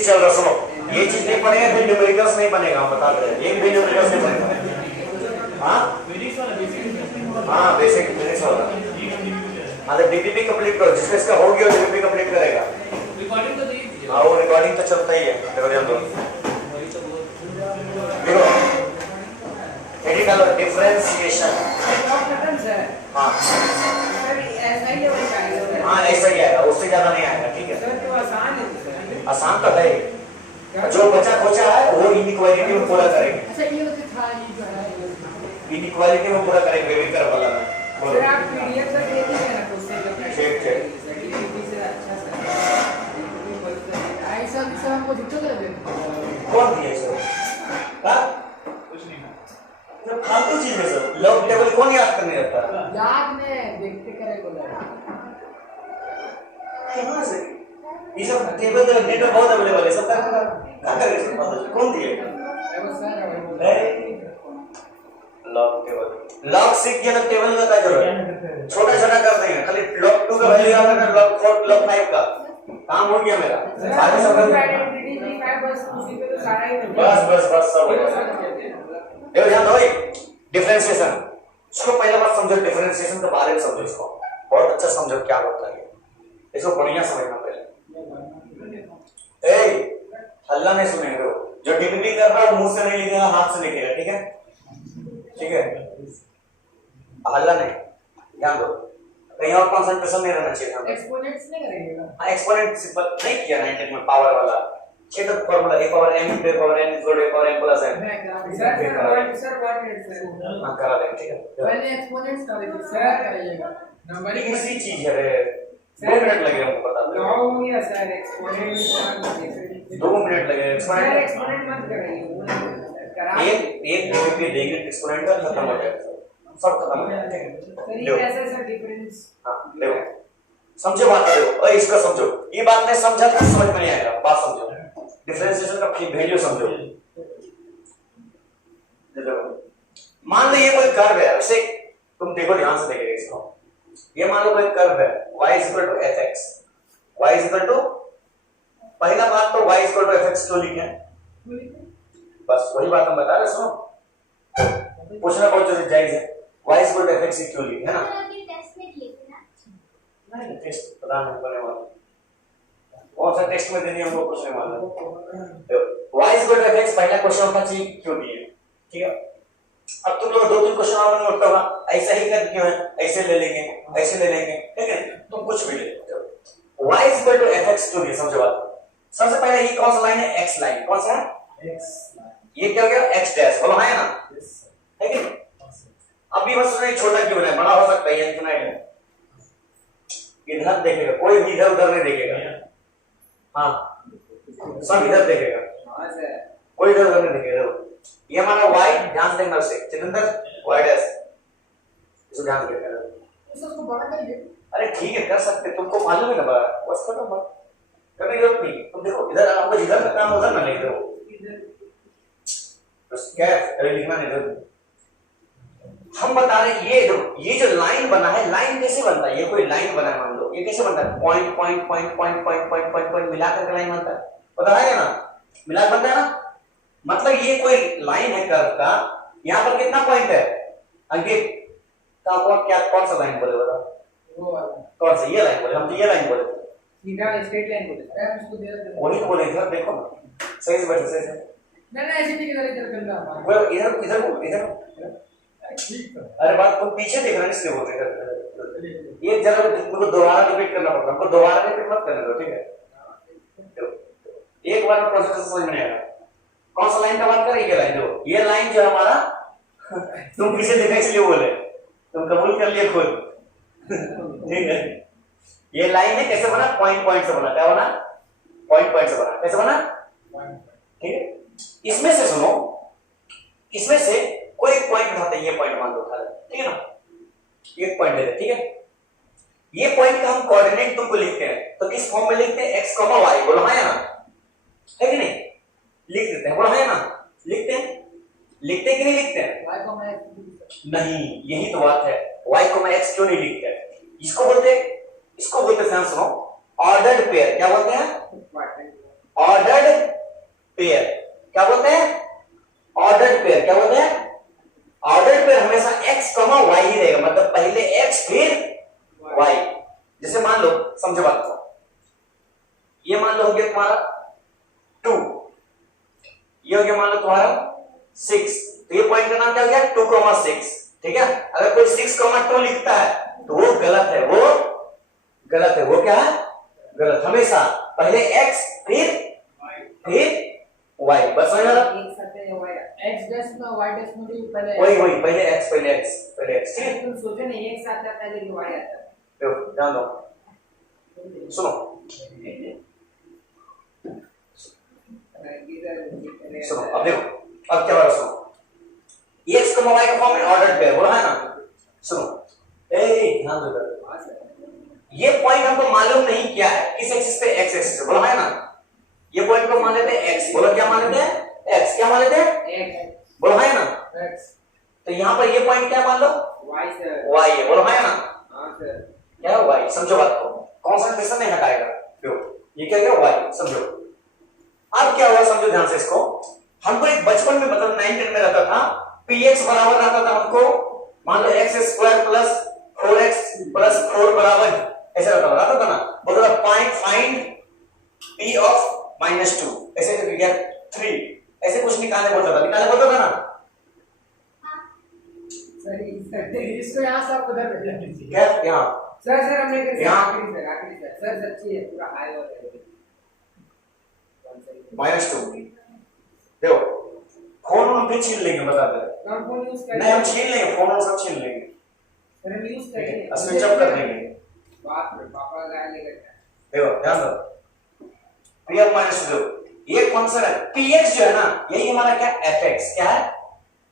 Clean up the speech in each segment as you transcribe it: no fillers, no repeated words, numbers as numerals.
चीज चल रहा सुनो, ये चीज नहीं बनेगा फिर न्यूमेरिकल्स नहीं बनेगा, हम बता रहे हैं, एक भी न्यूमेरिकल्स नहीं बनेगा। हाँ बेसिक फिजिक्स वाला। हाँ तो डीपीपी कंप्लीट करो, जिसका इसका हो गया डीपीपी कंप्लीट करेगा। रिकॉर्डिंग तो नहीं, हाँ वो रिकॉर्डिंग तो चलता ही है, देखो ध्यान दो। देखो एडिट डालो डिफरेंशिएशन। हाँ हाँ ऐसा ही आएगा, उससे ज्यादा नहीं आएगा, ठीक है। आसान तो है, जो बचा खोचा है वो इनइक्वालिटी में पूरा करेंगे। अच्छा ये तो था, ये जो है इनइक्वालिटी में पूरा करेंगे वेविकर वाला। सर आप पीडीएफ से देख लीजिए ना, तो उससे ठीक ठीक से अच्छा सर ऐसा भी सर हमको झूठा कर देते। कौन दिया सर? हां कुछ नहीं, तो फालतू चीज है सर। लॉग टेबल कौन याद करने रहता है? याद में देखते करे बोला कहां से ये सब टेबल तो नेट में बहुत अवेलेबल है, सब क्या करेंगे सर? कौन दिया? वो सर लॉग टेबल, लॉग सीख गया तो टेबल का क्या जरूरत है? छोटा छोटा कर देंगे, खाली log 2 का वैल्यू याद रखना, log 4 log 5 का काम हो गया मेरा। बाकी सब आइडेंटिटी जी बस उसी पे तो सारा ही बस सब हो गया। देखो ध्यान दो, डिफरेंशिएशन, इसको पहला बात समझो, डिफरेंशिएशन के बारे में समझो, इसको बहुत अच्छा समझो क्या होता है, इसको बढ़िया समझना पहले। ए हल्ला नहीं सुनेंगे, जो डीपीपी कर रहा है मुंह से नहीं लिखेगा, हाथ से लिखेगा, ठीक है? ठीक है, हल्ला नहीं, ध्यान दो, कहीं और कंसंट्रेशन नहीं रहना चाहिए। एक्सपोनेंट्स नहीं करेंगे। हां एक्सपोनेंट सिंपल नहीं किया 19 में, पावर वाला छेद formula a power m a power n a power n plus n। Sir one minute sir हां करा देंगे, ठीक है? पहले एक्सपोनेंट्स करेंगे सर, करिएगा नंबरिंग इसी चीज है रे, 2 मिनट लगेगा हमको पता नौ हो गया सर। एक्सपोनेंट 2 मिनट लगेगा। एक्सपोनेंट मत करेंगे, एक डीपीपी देंगे, एक्सपोनेंट का खत्म हो जाएगा, सब खत्म हो जाएगा, ठीक सर है? ये कैसे सर डिफरेंस? हां देखो समझे बात करो, और इसका समझो, ये बात नहीं समझा तो समझ में नहीं आएगा, बात समझो, डिफरेंशिएशन का वैल्यू समझो। मान लो ये कोई कर्व है, वैसे तुम देखो ध्यान से देखिए इसको, ये मान लो कोई कर्व है y = fx, y = पहला बात तो y = fx क्यों लिखे हैं? बस वही बात हम बता रहे, सुनो पूछना बहुत जायज है, y = fx क्यों लिखे है ना? नहीं टेस्ट पता नहीं करने वाला, कौन सा टेस्ट में देनी हमको पूछने वाला है। y = fx पहला क्वेश्चन का चीज क्यों दिए, ठीक है? अब तुम लोग 2-3 क्वेश्चन और नोट होगा, ऐसा ही कर क्यों है, ऐसे ले लेंगे, ऐसे ले लेंगे, ठीक है? तुम कुछ भी ले लो, y = fx क्यों दिए समझो बात। सबसे पहले ये कौन सा लाइन है? x लाइन, कौन सा है? x लाइन, ये क्या हो गया? x डैश, बोलो है ना, है कि नहीं? अभी बस छोटा क्यों है, बड़ा हो सकता है, इनफिनिट है, इधर देखेगा, कोई भी इधर उधर नहीं देखेगा, हाँ सब इधर देखेगा, कोई इधर उधर नहीं देखेगा। ये हमारा y, ध्यान से देखना, से चिरंदर y डैश, इसको ध्यान से देखना, इसको बड़ा करिए। अरे ठीक है कर सकते, तुमको मालूम है ना बड़ा, बस करो मत करने की जरूरत नहीं। तुम देखो इधर आपको इधर का काम उधर ना लिख दो, बस क्या है लिखना नहीं दो। हम बता रहे ये जो लाइन बना है, लाइन कैसे बनता है? ये कोई लाइन बना है मान लो, ये कैसे बनता है? Point point point point point point point point मिला करके लाइन बनता है, पता है ना? मिला बनता है ना, मतलब ये कोई लाइन है कर्व का, यहाँ पर कितना पॉइंट है अंकित? कौन सा लाइन बोले बता? वो वाला कौन सा? ये लाइन बोले, हम तो ये लाइन बोले, सीधा स्ट्रेट लाइन बोले सर, उसको दे दो वही बोले इधर देखो सही से बैठो, सही से ना ऐसे ठीक है, इधर करना है वो इधर इधर इधर ठीक है। अरे बात तुम पीछे देख रहे हो इसलिए बोल रहे हो, ये जरा तुमको दोबारा रिपीट करना पड़ता है, हमको दोबारा रिपीट मत करने दो, ठीक है? एक बार में प्रोसेस समझ में आएगा। कौन सा लाइन का बात कर रही है? लाइन जो ये लाइन जो हमारा तुम पीछे देखा इसलिए बोले, तुम कबूल कर लिए खुद, ठीक है? ये लाइन है कैसे बना? पॉइंट पॉइंट से बना, क्या बना? पॉइंट पॉइंट से बना, कैसे बना? ठीक है? इसमें से सुनो, इसमें से कोई एक पॉइंट उठाते हैं, ये पॉइंट मान लो उठा रहे, ठीक है ना? एक पॉइंट ले, ठीक है? ये पॉइंट का हम कोऑर्डिनेट तुमको लिखते हैं, तो किस फॉर्म में लिखते हैं? x, y, बोलो है ना, है कि नहीं? लिख देते हैं, बोलो है ना, लिखते हैं, लिखते कि नहीं लिखते हैं? y को मैं नहीं, यही तो बात है, y को मैं x क्यों नहीं लिखते? इसको बोलते हैं सुनो ऑर्डर्ड पेयर, क्या बोलते हैं? ऑर्डर्ड क्या बोलते हैं? Ordered pair. क्या बोलते हैं? ऑर्डर्ड पेयर हमेशा x, y ही रहेगा, मतलब पहले x फिर y। जैसे मान लो, समझो बात को, ये मान लो हो गया तुम्हारा 2, ये हो गया मान लो तुम्हारा 6, तो ये पॉइंट का नाम क्या हो गया? 2,6। ठीक है, अगर कोई 6,2 लिखता है तो वो गलत है, वो गलत है, वो क्या है? गलत। हमेशा पहले x फिर y, बस समझ रहा? एक साथ है y x डैश में y डैश में भी पहले वही पहले x पहले x। ठीक है, तुम सोचो ना एक साथ है पहले y आता है। देखो ध्यान दो, सुनो सुनो, अब देखो, अब क्या बात, सुनो, x, y का फॉर्म में ऑर्डर्ड पेयर बोला है ना। सुनो, ध्यान दो, ये पॉइंट हमको मालूम नहीं क्या है, किस एक्सिस पे? x एक्सिस पे, बोला है ना। ये पॉइंट को मान लेते हैं x, बोला क्या मान लेते हैं? x। क्या मान लेते हैं? x, बोला है ना। x, तो यहाँ पर ये पॉइंट क्या मान लो? y sir. y है, बोला है ना। हां सर। क्या है? y। समझो बात को, कंसंट्रेशन नहीं हटाएगा। देखो ये क्या गया? y। समझो अब क्या हुआ, समझो ध्यान से इसको। हमको एक बचपन में, मतलब 9-10 में रहता था, px बराबर रहता था हमको, मान लो x² प्लस 4x प्लस 4 बराबर ऐसे रहता था ना। बोलता था फाइंड p ऑफ -2, ऐसे करके क्या 3, ऐसे कुछ निकालने बोलता था ना। सर इसको यहाँ से आप उधर भेज दीजिए। क्या यहाँ? सर हमने कैसे यहाँ आखिरी सर सच्ची है, पूरा हाई हो रहा है। -2 देखो, फोन हम फिर छीन लेंगे, बता दे। कौन फोन यूज कर? नहीं, हम छीन लेंगे, फोन हम सब छीन लेंगे, सर हम यूज करेंगे, स्विच ऑफ कर देंगे। बाप रे, पापा गाय लेकर देखो ध्यान दो, p ऑफ -2 ये फंक्शन है, px जो है ना, यही हमारा क्या? fx। क्या है?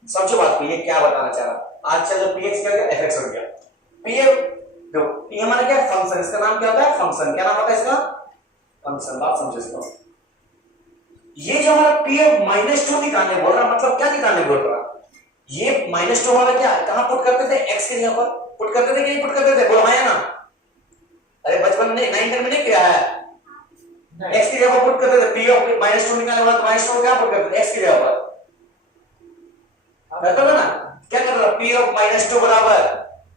समझो बात को, ये क्या बताना चाह रहा। आज चलो px क्या हो गया? fx हो गया। p देखो, p हमारा क्या? फंक्शन। इसका नाम क्या होता है? फंक्शन। क्या नाम होता है इसका? फंक्शन। बात समझो इसको। ये जो हमारा p ऑफ -2 निकालने बोल रहा, मतलब क्या निकालने बोल रहा? ये -2 हमारा क्या है? कहां पुट करते थे? x के जगह पर पुट करते थे कि नहीं पुट करते थे? बोलो है ना। अरे बचपन में 9-10 में नहीं किया है? x की जगह पर पुट करते थे, p ऑफ -2 निकालने वाला, तो -2 क्या पुट करते थे? x की जगह पर करते थे ना। क्या कर रहा? p ऑफ -2 बराबर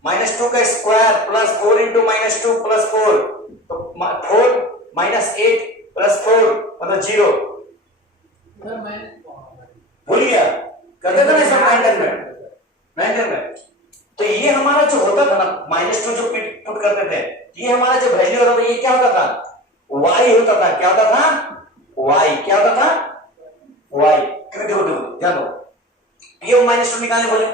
-2 का स्क्वायर प्लस 4 into -2 प्लस 4, तो 4 -8 प्लस 4 मतलब 0। बोलिए, करते थे ना सब 9-10 में। तो ये हमारा जो होता था ना, -2 जो पुट करते थे, ये हमारा जो वैल्यू होता था, ये क्या होता था? y होता था। क्या होता था? y। क्या होता था? y। क्यों? देखो ध्यान दो, ये -2 निकालने बोले,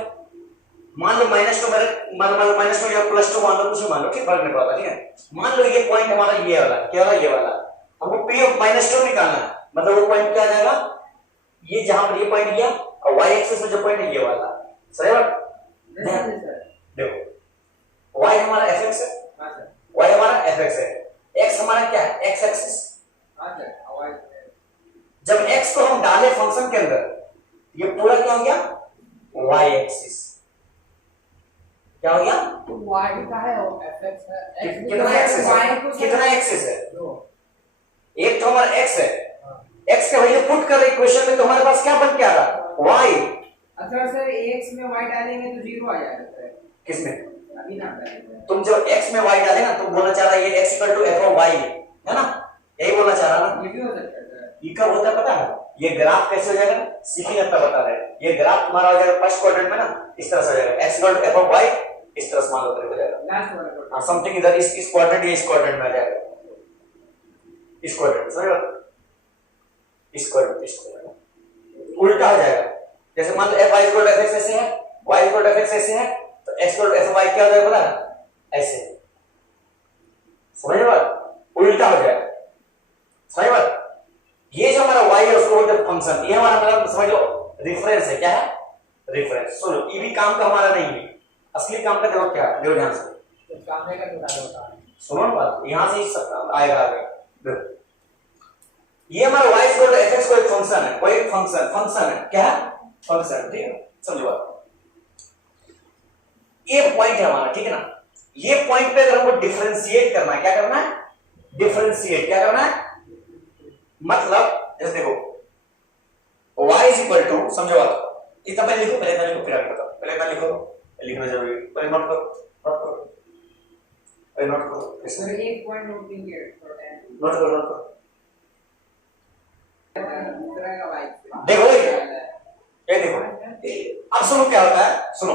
मान लो -2 मेरे मान लो -2 या +2 मान लो, कुछ मान लो, ठीक, फर्क नहीं पड़ता। ठीक है, मान लो ये पॉइंट हमारा ये वाला, क्या वाला? ये वाला। हमको p ऑफ -2 निकालना है, मतलब वो पॉइंट क्या आ जाएगा? ये जहां पर ये पॉइंट गया, और y एक्सिस में जो पॉइंट है ये वाला। सही बात? देखो y हमारा fx है, हां सर, y हमारा fx है, x हमारा क्या है? x axis. हां सर, आवाज जब x को हम डाले फंक्शन के अंदर, ये पूरा क्या हो गया? y axis. क्या हो गया? y का है और fx है। कितना एक्सिस है? कितना एक्सिस है? एक तो हमारा x है, x का वैल्यू पुट कर इक्वेशन में, तो हमारे पास क्या बन के आ रहा? y। अच्छा सर, x में y डालेंगे तो 0 आ जाएगा सर। किसमें? अभी ना डालेंगे। तुम जब x में y डाले ना, तुम बोलना चाह रहा है ये x f of y है ना, यही बोलना चाह रहा ना। ये भी हो सकता है सर। ये कब होता है पता है? ये ग्राफ कैसे हो जाएगा? सीखी लगता बता रहे हैं। ये ग्राफ तुम्हारा हो जाएगा फर्स्ट क्वाड्रेंट में ना, इस तरह से हो जाएगा, x f of y इस तरह से मान लो हो जाएगा। लास्ट वाला हां, समथिंग इधर इस क्वाड्रेंट या इस क्वाड्रेंट में आ जाएगा, इस क्वाड्रेंट समझ लो, इस क्वाड्रेंट उल्टा हो जाएगा। जैसे मान लो f y fx ऐसे है, y fx ऐसे है, तो x f y क्या हो जाएगा पता है? ऐसे। समझ बात? उल्टा हो जाएगा। समझ बात? ये जो हमारा y है उसको बोलते हैं फंक्शन। ये हमारा मतलब समझ लो रेफरेंस है। क्या है? रेफरेंस। सुनो, ये भी काम का हमारा नहीं है, असली काम का देखो क्या है, देखो ध्यान से, काम का थोड़ा होता है। सुनो ना बात, यहां से ही सब आएगा आगे। देखो ये हमारा y fx कोई फंक्शन है, कोई फंक्शन है। क्या है? फंक्शन। ठीक है, समझो बात। ये पॉइंट है हमारा, ठीक है ना। ये पॉइंट पे अगर हमको डिफरेंशिएट करना है, क्या करना है? डिफरेंशिएट। क्या करना है? मतलब जैसे देखो y इज इक्वल टू, समझो बात, इतना पहले लिखो, पहले इतना लिखो, फिर आगे बताओ, पहले इतना लिखो, लिखना जरूरी है, पहले नोट करो, नोट करो, पहले नोट करो, सर एक पॉइंट नोटिंग है फॉर टाइम नोट करो, नोट करो, दूसरा का वाई देखो ये देखो, अब सुनो क्या होता है, सुनो,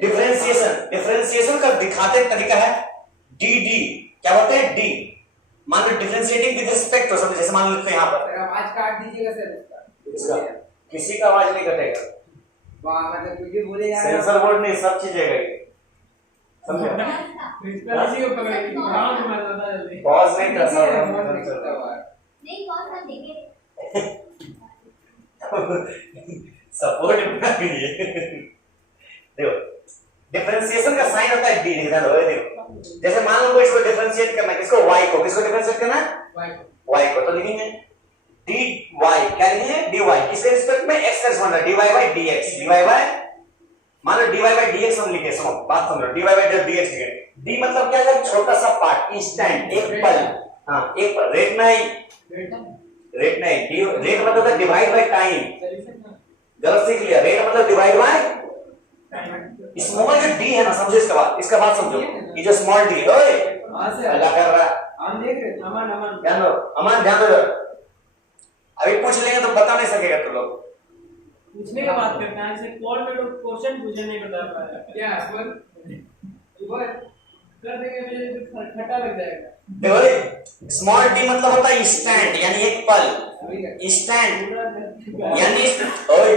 डिफरेंशिएशन, डिफरेंशिएशन का दिखाते तरीका है डी डी, क्या बोलते हैं डी, मान लो डिफरेंशिएटिंग विद रिस्पेक्ट टू, समझ, जैसे मान लेते हैं यहाँ पर, सर आवाज काट दीजिएगा सर इसका किसी का आवाज नहीं कटेगा, वाह मतलब कुछ भी बोले यार, सेंसर बोर्ड नहीं, सब चीज है, समझे, प्रिंसिपल जी को पकड़ेगी गांव में मार देता जल्दी, पॉज नहीं कर सकता, नहीं कौन सा देंगे सपोर्ट करिए, देखो डिफरेंशिएशन का साइन होता है डी, लिखना लो, देखो जैसे मान लो इसको डिफरेंशिएट करना है, किसको y को, किसको डिफरेंशिएट करना है y को, तो लिखेंगे dy, क्या लिखेंगे dy, किसके रिस्पेक्ट में x का रिस्पेक्ट है, dy by dx, dy by, मान लो dy by dx हम लिखे, सुनो बात समझो, dy by dx लिखे, d मतलब क्या है, छोटा सा पार्ट, इंस्टेंट, एक पल, हां एक पल, रेट नहीं, रेट मतलब होता है डिवाइड बाय टाइम, गलत सीख लिया, रेट मतलब डिवाइड बाय, स्मॉल जो डी है ना, समझो इसका बात समझो, ये जो स्मॉल डी है, ओए हां सर क्या कर रहा है, हम देख रहे हैं, अमन ध्यान दो, अमन ध्यान दो, अभी पूछ लेंगे तो बता नहीं सकेगा तुम लोग, पूछने का बात करते हैं, जैसे कॉल में लोग क्वेश्चन पूछे नहीं बता पा रहे, क्या ऊपर कर देंगे, मुझे खट्टा लग जाएगा, देखो स्मॉल डी मतलब होता है इंस्टेंट, यानी एक पल, इंस्टेंट यानी, ओए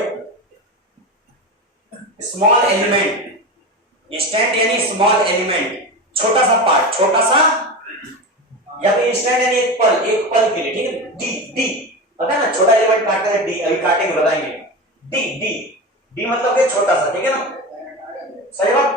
स्मॉल एलिमेंट, इंस्टेंट यानी स्मॉल एलिमेंट, छोटा सा पार्ट, छोटा सा, या फिर इंस्टेंट यानी एक पल के लिए, ठीक है, डी डी पता है ना, छोटा एलिमेंट काटते हैं डी, अभी काटेंगे बताएंगे, डी डी डी मतलब है छोटा सा, ठीक है ना, सही बात,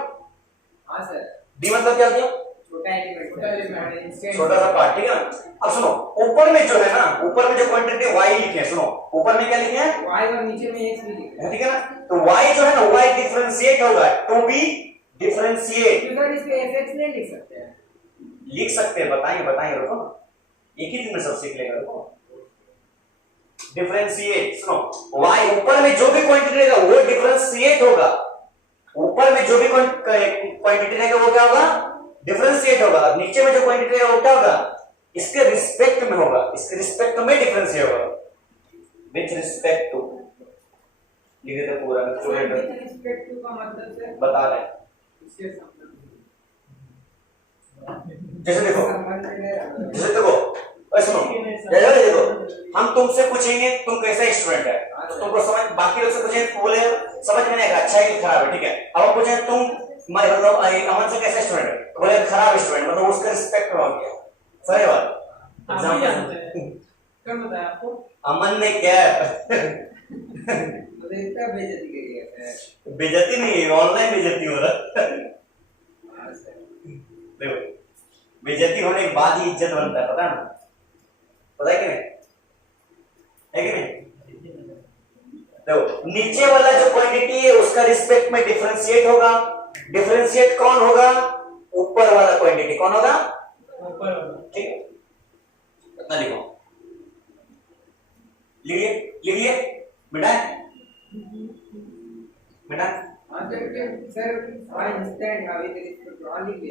हां सर डी मतलब क्या होता है, छोटा एलिमेंट, छोटा सा पार्ट, ठीक है ना, अब सुनो ऊपर में जो है ना, ऊपर में जो क्वांटिटी y लिखे हैं, सुनो ऊपर में क्या लिखे हैं y और नीचे में x भी लिखा है, ठीक है ना, तो y जो है ना, y डिफरेंशिएट होगा, टू बी डिफरेंशिएट, तो सर इसको fx नहीं लिख सकते हैं, लिख सकते हैं, बताएंगे रुको, एक ही दिन में सब सीख लेगा, रुको, डिफरेंशिएट, सुनो y ऊपर में जो भी क्वांटिटी रहेगा वो डिफरेंशिएट होगा, ऊपर में जो भी क्वांटिटी रहेगा वो क्या होगा, डिफरेंशिएट होगा, और नीचे में जो क्वांटिटी रहेगा वो क्या होगा, इसके रिस्पेक्ट में होगा, इसके रिस्पेक्ट में डिफरेंशिएट होगा, विथ रिस्पेक्ट टू, लिखे तो पूरा स्टूडेंट रिस्पेक्ट टू का मतलब सर बता रहे हैं, इसके संबंध जैसे देखो, जैसे देखो, सुनो देखो, हम तुमसे पूछेंगे तुम कैसा स्टूडेंट है, तो तुमको समझ, बाकी लोग से पूछेंगे बोले समझ में नहीं आएगा, अच्छा है खराब है, ठीक है, अब हम पूछेंगे तुम मतलब अमन से कैसा स्टूडेंट है, तो बोले खराब स्टूडेंट, मतलब उसका रिस्पेक्ट हो गया, सही बात, कब बताया आपको, अमन ने क्या मतलब इतना बेइज्जती करिए सर, बेइज्जती नहीं, ऑनलाइन बेइज्जती हो रहा है, हां सर देखो बेइज्जती होने के बाद ही इज्जत बनता है, पता है ना, पता है कि नहीं, है कि नहीं, देखो नीचे वाला जो क्वांटिटी है उसका रिस्पेक्ट में डिफरेंशिएट होगा, डिफरेंशिएट कौन होगा, ऊपर वाला क्वांटिटी कौन होगा, ऊपर वाला, ठीक है, इतना लिखो, लिखिए बेटा, हां sir I understand how it is to लिख दे,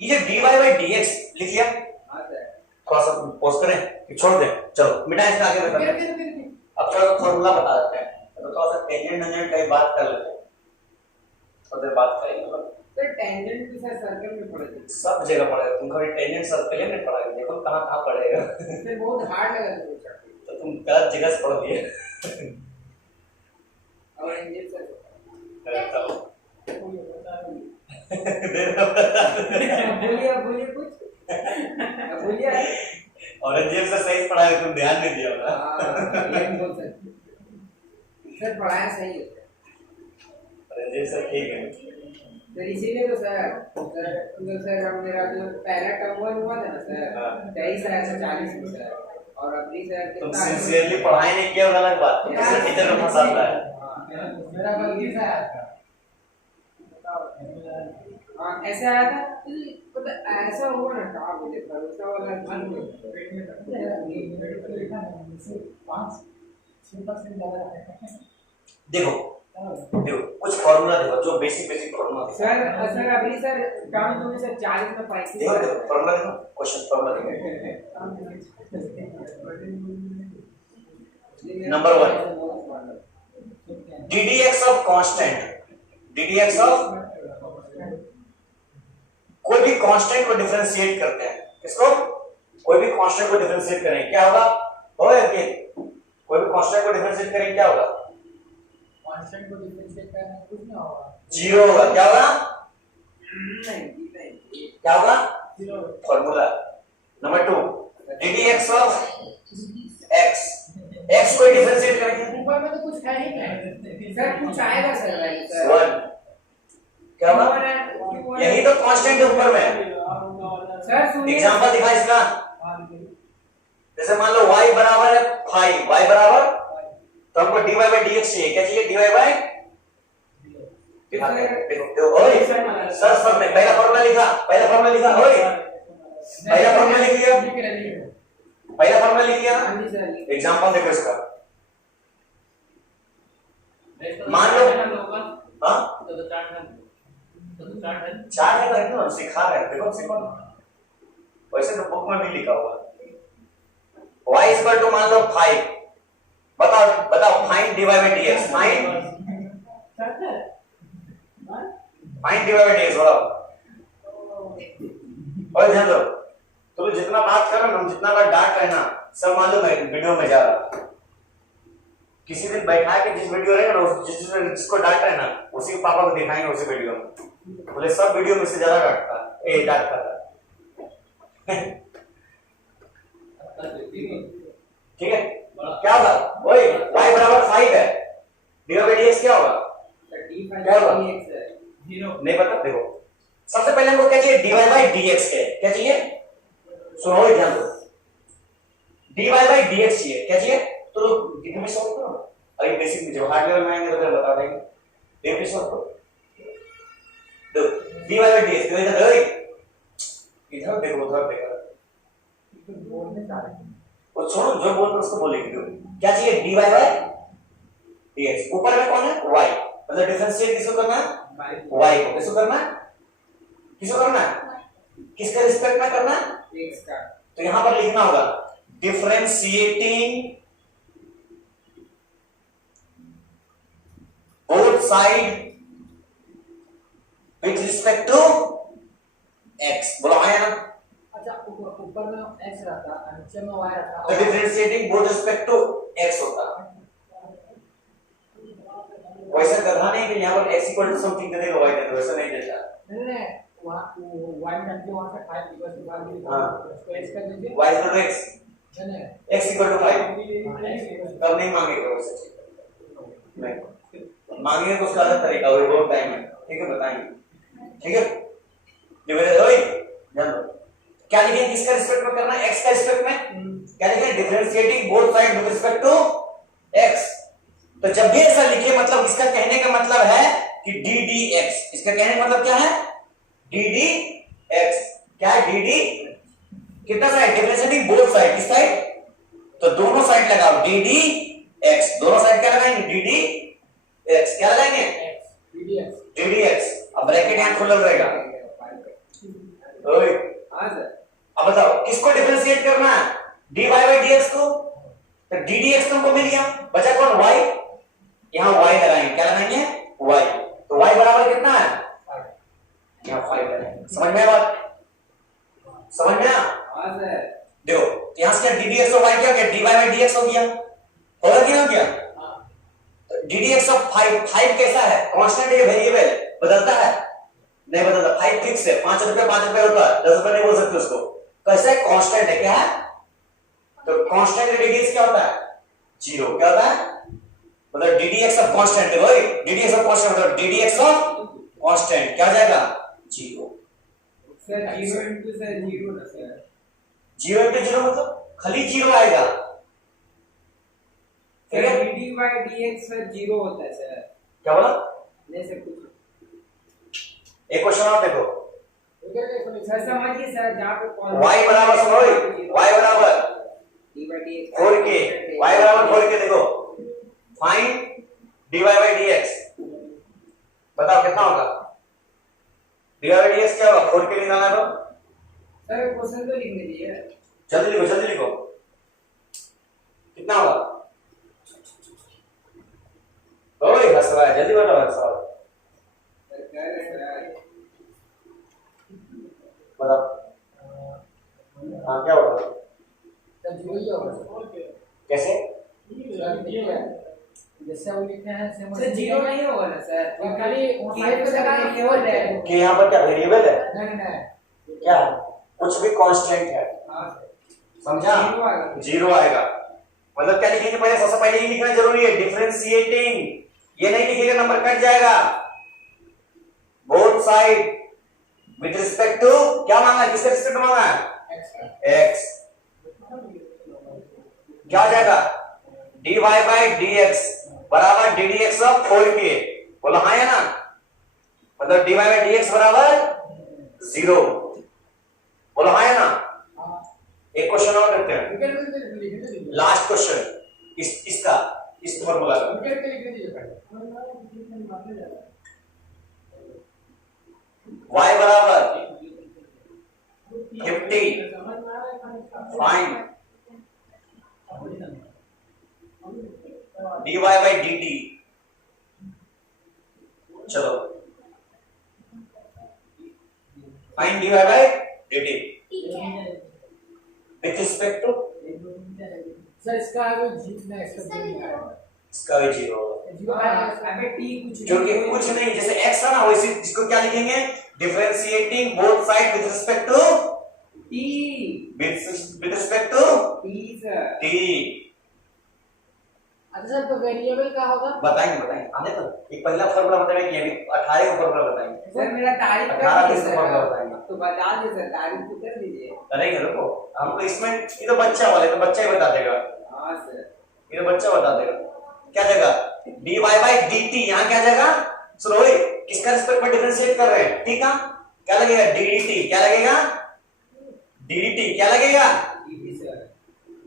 ये जो dy by dx लिख लिया, हां सर थोड़ा सा पॉज करें, फिर छोड़ दें, चलो मिटा इसका आगे बताते हैं, अब थोड़ा फॉर्मूला बता देते हैं, तो थोड़ा सा टेंजेंट टाइप बात कर लेते हैं, थोड़ा देर बात करेंगे, सर टेंजेंट भी सर सर्कल में पड़ेगा, सब जगह पड़ेगा, तुम कभी टेंजेंट सर्कल में पढ़ा, देखो कहां पड़ेगा, सर बहुत हार्ड लगा मुझे, तो तुम गलत जगह से पढ़ लिए, और इंजन सर बोलिए कुछ बोलिए, औरंगजेब से सही पढ़ा है, तुम ध्यान नहीं दिया होगा, हां ये बोल सकते सर, पढ़ाया सही है औरंगजेब से ठीक है, सर, इसीलिए तो सर हम मेरा जो पहला टर्म हुआ था ना सर, 23 आया था 40 में सर, और अभी सर तुम कितना सिंसियरली पढ़ाई नहीं किया, अलग बात, तुमसे टीचर को फंसाता है, मेरा गलती से आया था, हाँ ऐसे आया था, मतलब ऐसा हुआ ना कहा मुझे भरोसा वाला देखो देखो कुछ फॉर्मूला देखो जो basic basic formula sir sir अभी सर काम तो सर 40 में 35 देखो देखो फॉर्मूला देखो क्वेश्चन फॉर्मूला देखो number 1 ddx of constant ddx of कोई भी कांस्टेंट को डिफरेंशिएट करते हैं किसको कोई भी कांस्टेंट को डिफरेंशिएट करें क्या होगा होगा कि कोई भी कांस्टेंट को डिफरेंशिएट करें क्या होगा कांस्टेंट को डिफरेंशिएट करना कुछ नहीं होगा जीरो होगा क्या होगा नहीं क्या होगा zero formula number 2 ddx of x x को डिफरेंशिएट करेंगे ऊपर में तो कुछ है ही नहीं सर कुछ आएगा सर वैल्यू सर 1 क्या होगा यही तो कांस्टेंट है ऊपर में सर सुनिए एग्जांपल दिखा इसका जैसे मान लो y बराबर है 5 y बराबर तो हमको dy by dx चाहिए क्या चाहिए dy by देखो ओए सर ने पहला फॉर्मूला लिखा ओए पहला फॉर्मूला लिख लिया पहला फॉर्मूला लिख लिया एग्जांपल देखो इसका मान लो हां चार है तो हम सिखा रहे हैं देखो सिखो वैसे तो बुक में भी लिखा हुआ y इक्वल टू मान लो 5 बताओ find dy by dx find dy by dx बताओ और ध्यान दो तो जितना बात कर रहे हो हम जितना बार डांट रहे ना सब मान लो मैं वीडियो में जा रहा किसी दिन बैठा के जिस वीडियो रहेगा ना जिसको डांट रहे ना उसी के पापा को दिखाएंगे उसी वीडियो में बोले सब वीडियो में से ज्यादा डांटता था ठीक है क्या होगा ओए y बराबर 5 है dy by dx क्या होगा क्या होगा नहीं पता देखो सबसे पहले हमको क्या चाहिए dy by dx क्या चाहिए सुनो ध्यान दो dy by dx चाहिए क्या चाहिए तो कितने में सॉल्व करो अभी बेसिक में जो हार्ड लेवल में आएंगे तो बता देंगे देखो भी सॉल्व करो तो dy by dx तो इधर देखो उधर देखो और छोड़ो जो बोल रहे उसको बोलेंगे क्या चाहिए dy by dx ऊपर में कौन है y मतलब डिफरेंशिएट किसको करना है y को किसको करना किसके रिस्पेक्ट में करना x का तो यहां पर लिखना होगा differentiating both side with respect to x बोलो आया ना अच्छा ऊपर में x रहता और नीचे में y रहता तो differentiating both respect to x होता वैसा गधा नहीं कि यहाँ पर x इक्वल टू समथिंग दे देगा y दे देगा वैसा नहीं देता नहीं वहां y करके वहां से 5 इक्वल टू 5 हां उसको x कर दीजिए y इक्वल टू x नहीं x इक्वल टू 5 तब नहीं मांगेगा वैसे नहीं मांगेंगे तो उसका अलग तरीका होगा बहुत टाइम है ठीक है बताएंगे ठीक है डिवाइड ओए ध्यान दो क्या लिखेंगे किसका रिस्पेक्ट में करना है x का रिस्पेक्ट में क्या लिखेंगे differentiating both side with respect to x तो जब भी ऐसा लिखे मतलब इसका कहने का मतलब है कि ddx इसका कहने का मतलब क्या है ddx क्या है dd कितना साइड डिफरेंशिएटिंग बोथ साइड किस साइड तो दोनों साइड लगाओ ddx दोनों साइड क्या लगाएंगे ddx क्या लगाएंगे ddx अब ब्रैकेट यहां खुला रहेगा ओए हां सर अब बताओ किसको डिफरेंशिएट करना है dy by dx को तो ddx तुमको मिल गया बचा कौन y यहां y लगाएंगे क्या लगाएंगे y तो y बराबर कितना है यहां 5 लगाएंगे समझ में आया बात समझ में आया हां सर देखो यहां से क्या ddx और y क्या हो गया dy by dx हो गया होगा कि नहीं हो गया तो ddx ऑफ 5 कैसा है कांस्टेंट है वेरिएबल बदलता है नहीं बदलता 5 फिक्स है 5 रुपए होता है 10 रुपए नहीं बोल सकते उसको कैसा है कांस्टेंट है क्या है तो कांस्टेंट का ddx क्या होता है 0 क्या होता है मतलब ddx ऑफ कांस्टेंट है भाई ddx ऑफ कांस्टेंट मतलब ddx ऑफ कांस्टेंट क्या हो जाएगा 0 सर 0 into सर 0 ना सर 0 into 0 मतलब खाली 0 आएगा ठीक है dd by dx सर 0 होता है सर क्या बोला नहीं सर कुछ एक क्वेश्चन और देखो सर समझिए सर, जहाँ पे y बराबर सुनो, y बराबर d/dx 4k, y बराबर 4k। देखो फाइंड dy by dx, बताओ कितना होगा? dy by dx क्या होगा? 4k निकालना है तो सर क्वेश्चन तो लिखने दीजिए। जल्दी लिखो, जल्दी लिखो, कितना होगा? ओए हंस रहा है, जल्दी बताओ सवाल सर कह रहे हैं सर, बताओ। हाँ क्या होगा? सर जीरो ही होगा। कैसे? जैसे हम लिखते हैं सर जीरो नहीं होगा ना सर, खाली केवल पे लगा के केवल है। कि यहाँ पर क्या वेरिएबल है? नहीं क्या कुछ भी कांस्टेंट है? हाँ समझा? जीरो आएगा। जीरो आएगा। मतलब क्या लिखेंगे? पहले सबसे पहले ये लिखना जरूरी है, डिफरेंशिएटिंग। ये नहीं लिखेगा नंबर कट जाएगा। Both side with respect to, क्या मांगा है? किसके रिस्पेक्ट मांगा है? x। क्या हो जाएगा? dy by dx बराबर ddx ऑफ 4k। बोलो हाँ या ना? मतलब dy by dx बराबर 0। बोलो हाँ या ना? एक क्वेश्चन और करते हैं, लास्ट क्वेश्चन इसका, इस फॉर्मूला का। y बराबर 50 फाइंड dy by dt। चलो find dy by dt with respect to, sir इसका अभी जीतना है, इसका भी 0 होगा जीरो अबे टी कुछ क्योंकि कुछ नहीं, जैसे x था ना वैसे इसको क्या लिखेंगे? Differentiating both side with respect to t with respect to t sir. t। अच्छा सर तो वेरिएबल का होगा? बताएंगे हमने तो एक पहला फॉर्मूला बताया कि अभी 18 का फॉर्मूला बताएंगे। सर मेरा तारीफ 18 कर का फॉर्मूला बताएंगे, तो बता दे सर, तारीफ तो कर दीजिए। करेंगे। रुको, हमको इसमें ये तो बच्चा वाले तो बच्चा ही बता देगा। हाँ सर ये तो बच्चा बता देगा। क्या जाएगा? dy by dt। यहाँ क्या जाएगा? सुनो भाई, किसका रिस्पेक्ट में डिफरेंशिएट कर रहे हैं? ठीक है, क्या लगेगा? ddt। क्या लगेगा? ddt। क्या लगेगा? T sir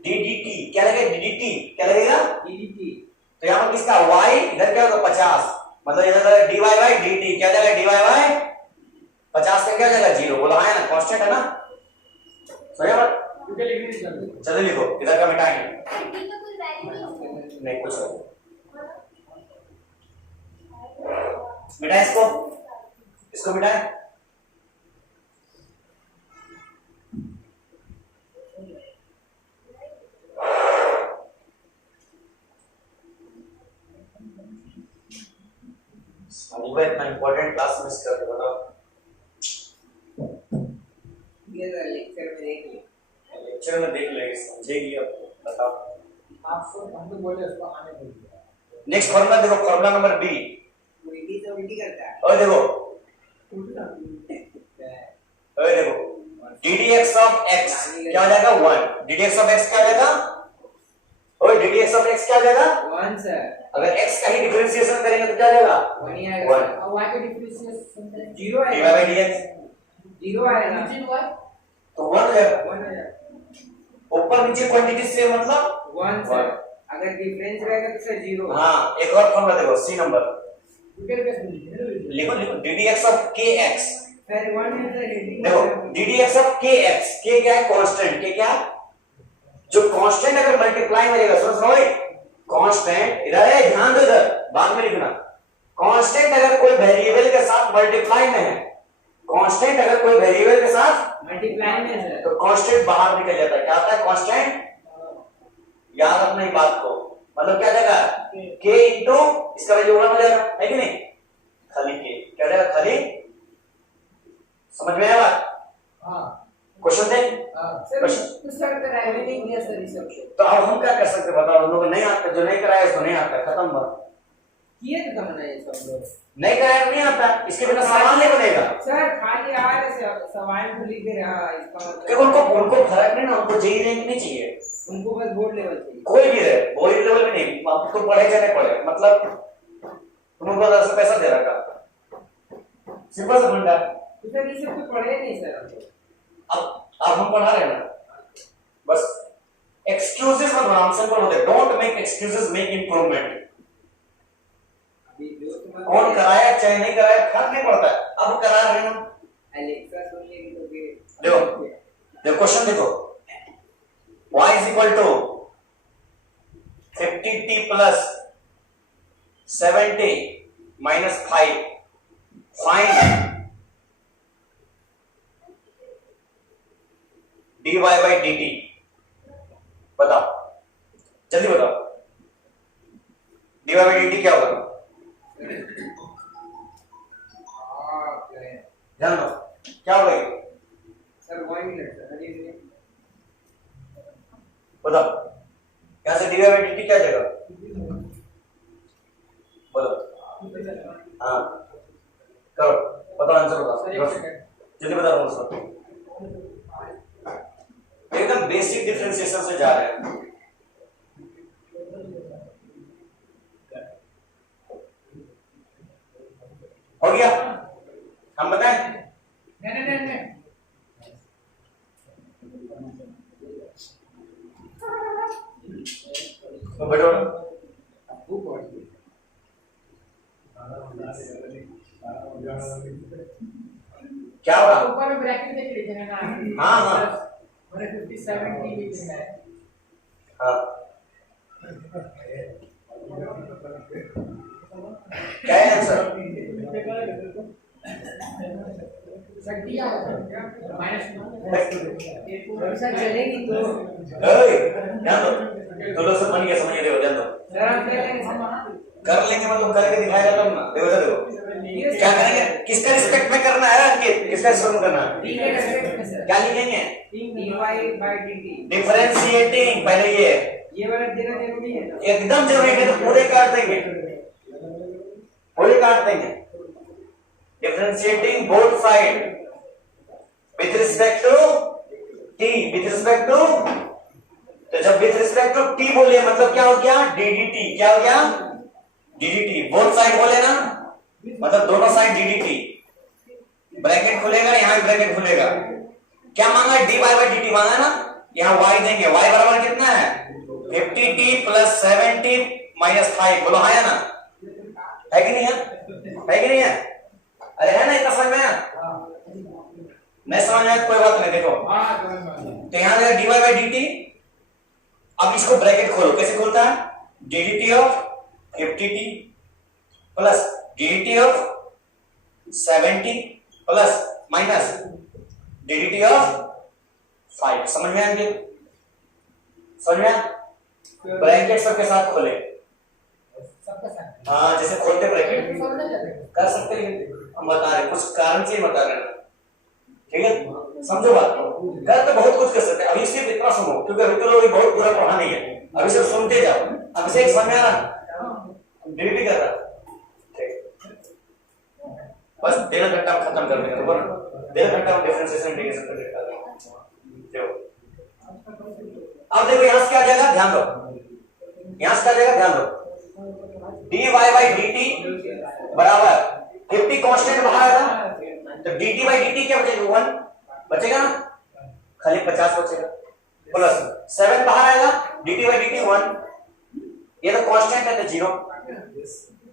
ddt। क्या लगेगा? ddt। क्या लगेगा? टी तो यहाँ पर किसका y, इधर क्या होगा? 50। मतलब इधर dy by dt क्या जाएगा? dy by 50 का क्या जाएगा? 0। बोला है ना, कांस्टेंट है ना? सही बात। चलो लिखो, इधर का मिटाएंगे। टी का कोई वैल्यू नहीं। नहीं कुछ नहीं। मिटाए इसको मिटाए। इतना इंपॉर्टेंट क्लास मिस कर दो, बताओ। ये सर लेक्चर में देख ले, लेक्चर में देख लेंगे, समझेगी अब। बताओ, आपको हम तो बोले उसको आने बोलिए। नेक्स्ट फॉर्मूला देखो, फॉर्मूला नंबर बी। उल्टी तो उल्टी करता है। और देखो ddx ऑफ x क्या हो जाएगा? 1। ddx ऑफ x क्या हो जाएगा? और ddx ऑफ x क्या हो जाएगा? 1 सर। अगर x का ही डिफरेंशिएशन करेंगे तो क्या हो जाएगा? 1 ही आएगा। One। और y का डिफरेंशिएशन 0 dy आएगा। by dx 0 आएगा। तो 1 हो जाएगा। 1 आएगा। ऊपर नीचे क्वांटिटी से मतलब 1 सर। अगर डिफरेंस रहेगा तो सर 0। हाँ, एक और फॉर्मूला देखो, सी नंबर लिखो ddx ऑफ kx। सर 1 है सर रेटिंग। देखो ddx ऑफ kx, k क्या है? कांस्टेंट। k क्या? जो कांस्टेंट अगर मल्टीप्लाई में रहेगा, सुनो कांस्टेंट इधर है, ध्यान दो, इधर बाद में लिखना। कांस्टेंट अगर कोई वेरिएबल के साथ मल्टीप्लाई में है, कांस्टेंट अगर कोई वेरिएबल के साथ मल्टीप्लाई में सर, तो कांस्टेंट बाहर निकल जाता है। क्या होता है कांस्टेंट? याद रखना इस बात को। मतलब क्या जाएगा? k इंटू इसका वैल्यू वन हो जाएगा, है कि नहीं? खाली k क्या जाएगा? खाली। समझ में आया बात? हां क्वेश्चन दे सर कुछ सर कराया नहीं दिया सर इस सब तो अब हम क्या कर सकते हैं बताओ? हम लोग नहीं आता, जो नहीं कराया उसको नहीं आता, खत्म बात। किए तो करना है सब लोग। नहीं कराया नहीं आता, इसके बिना सवाल नहीं बनेगा। सर खाली आ रहे से सवाल को लिख दे रहा है, इसका देखो मतलब उनको फर्क नहीं ना, उनको जेई रैंक नहीं चाहिए, उनको बस बोर्ड लेवल चाहिए। कोई भी रहे, बोर्ड लेवल में नहीं। अब तुम पढ़े चाहे नहीं पढ़े, मतलब तुम उनको 10 पैसा दे रखा, सिंपल सा फंडा। तो सर ये सब तो पढ़े नहीं सर हम लोग। अब हम पढ़ा रहे हैं ना, बस एक्सक्यूजेस मत बनाओ, सिंपल होते, don't make excuses, make improvement. अभी जो तुम्हारा कौन कराया चाहे नहीं कराया फर्क नहीं पड़ता है, अब करा रहे हैं हम। एलेक्सा सुन लेगी तो फिर देखो देखो क्वेश्चन देखो, y is equal to 50t plus 70 minus 5, find dy by dt। बताओ जल्दी बताओ, dy by dt क्या होगा? ध्यान दो क्या होगा ये? सर 1 मिनट सर अभी बताओ यहाँ से dy by dt क्या जाएगा? बोलो। हाँ करो, बताओ आंसर बताओ जल्दी बता रहा हूँ। एकदम बेसिक डिफरेंशिएशन से जा रहे हैं। हो गया, हम बताएं? नहीं तो बैठो, क्या होगा? ऊपर में ब्रैकेट देख लीजिए ना। हाँ हाँ मैंने 57 की लिखा है। हाँ, क्या है आंसर? सर दिया माइनस सर चलेगी तो ध्यान दो, तो लोग सब बन गया, समझ गए? ध्यान दो, सर हम कर लेंगे मतलब करके दिखाएगा तब ना। देखो देखो क्या करेंगे, किसका रिस्पेक्ट में करना है अंकित, किसका रिस्पेक्ट में करना है? क्या लिखेंगे? डिफरेंशिएटिंग, पहले ये वाला देना जरूरी है। एकदम जरूरी है, तो पूरे काट देंगे, पूरे काट देंगे। Differentiating both side with respect to t, with respect to, तो जब विथ रिस्पेक्ट टू t बोले मतलब क्या हो गया? ddt। क्या हो गया? ddt। बोथ साइड बोले ना मतलब दोनों साइड ddt। ब्रैकेट खुलेगा, यहाँ भी ब्रैकेट खुलेगा। क्या मांगा? dy by dt मांगा ना, यहाँ y देंगे। y बराबर कितना है? 50t plus 70 minus 5। बोलो हाँ या ना? है कि नहीं है? है कि नहीं है? अरे है ना, इतना समझ में आया? नहीं समझ में आया कोई बात नहीं। देखो तो यहाँ लगा dy by dt। अब इसको ब्रैकेट खोलो, कैसे खोलता है? ddt of 50t plus ddt of 70 plus minus ddt of 5। समझ में आएंगे? समझ में आया? ब्रैकेट सबके साथ खोले, हाँ जैसे खोलते ब्रैकेट कर सकते हैं, हम बता रहे कुछ कारण से ही बता रहे हैं, ठीक है? समझो बात को, कर तो बहुत कुछ कर सकते हैं। अभी सिर्फ इतना सुनो, क्योंकि अभी तो लोग बहुत पूरा पढ़ा नहीं है, अभी सिर्फ सुनते जाओ। अभी से एक समझ में आ रहा, ड्यूटी कर रहा, ठीक? बस 1.5 घंटा में खत्म कर देंगे, तो बोलो 1.5 घंटा में डिफरेंशिएशन इंटीग्रेशन कर देंगे। अब देखो यहाँ से क्या जाएगा, ध्यान दो, यहाँ से क्या जाएगा, ध्यान दो। dy by dt बराबर 50 कांस्टेंट बाहर है ना, तो dt by dt क्या बचेगा? 1 बचेगा ना, खाली 50 बचेगा, प्लस 7 बाहर आएगा, dt by dt 1। ये तो कांस्टेंट है तो 0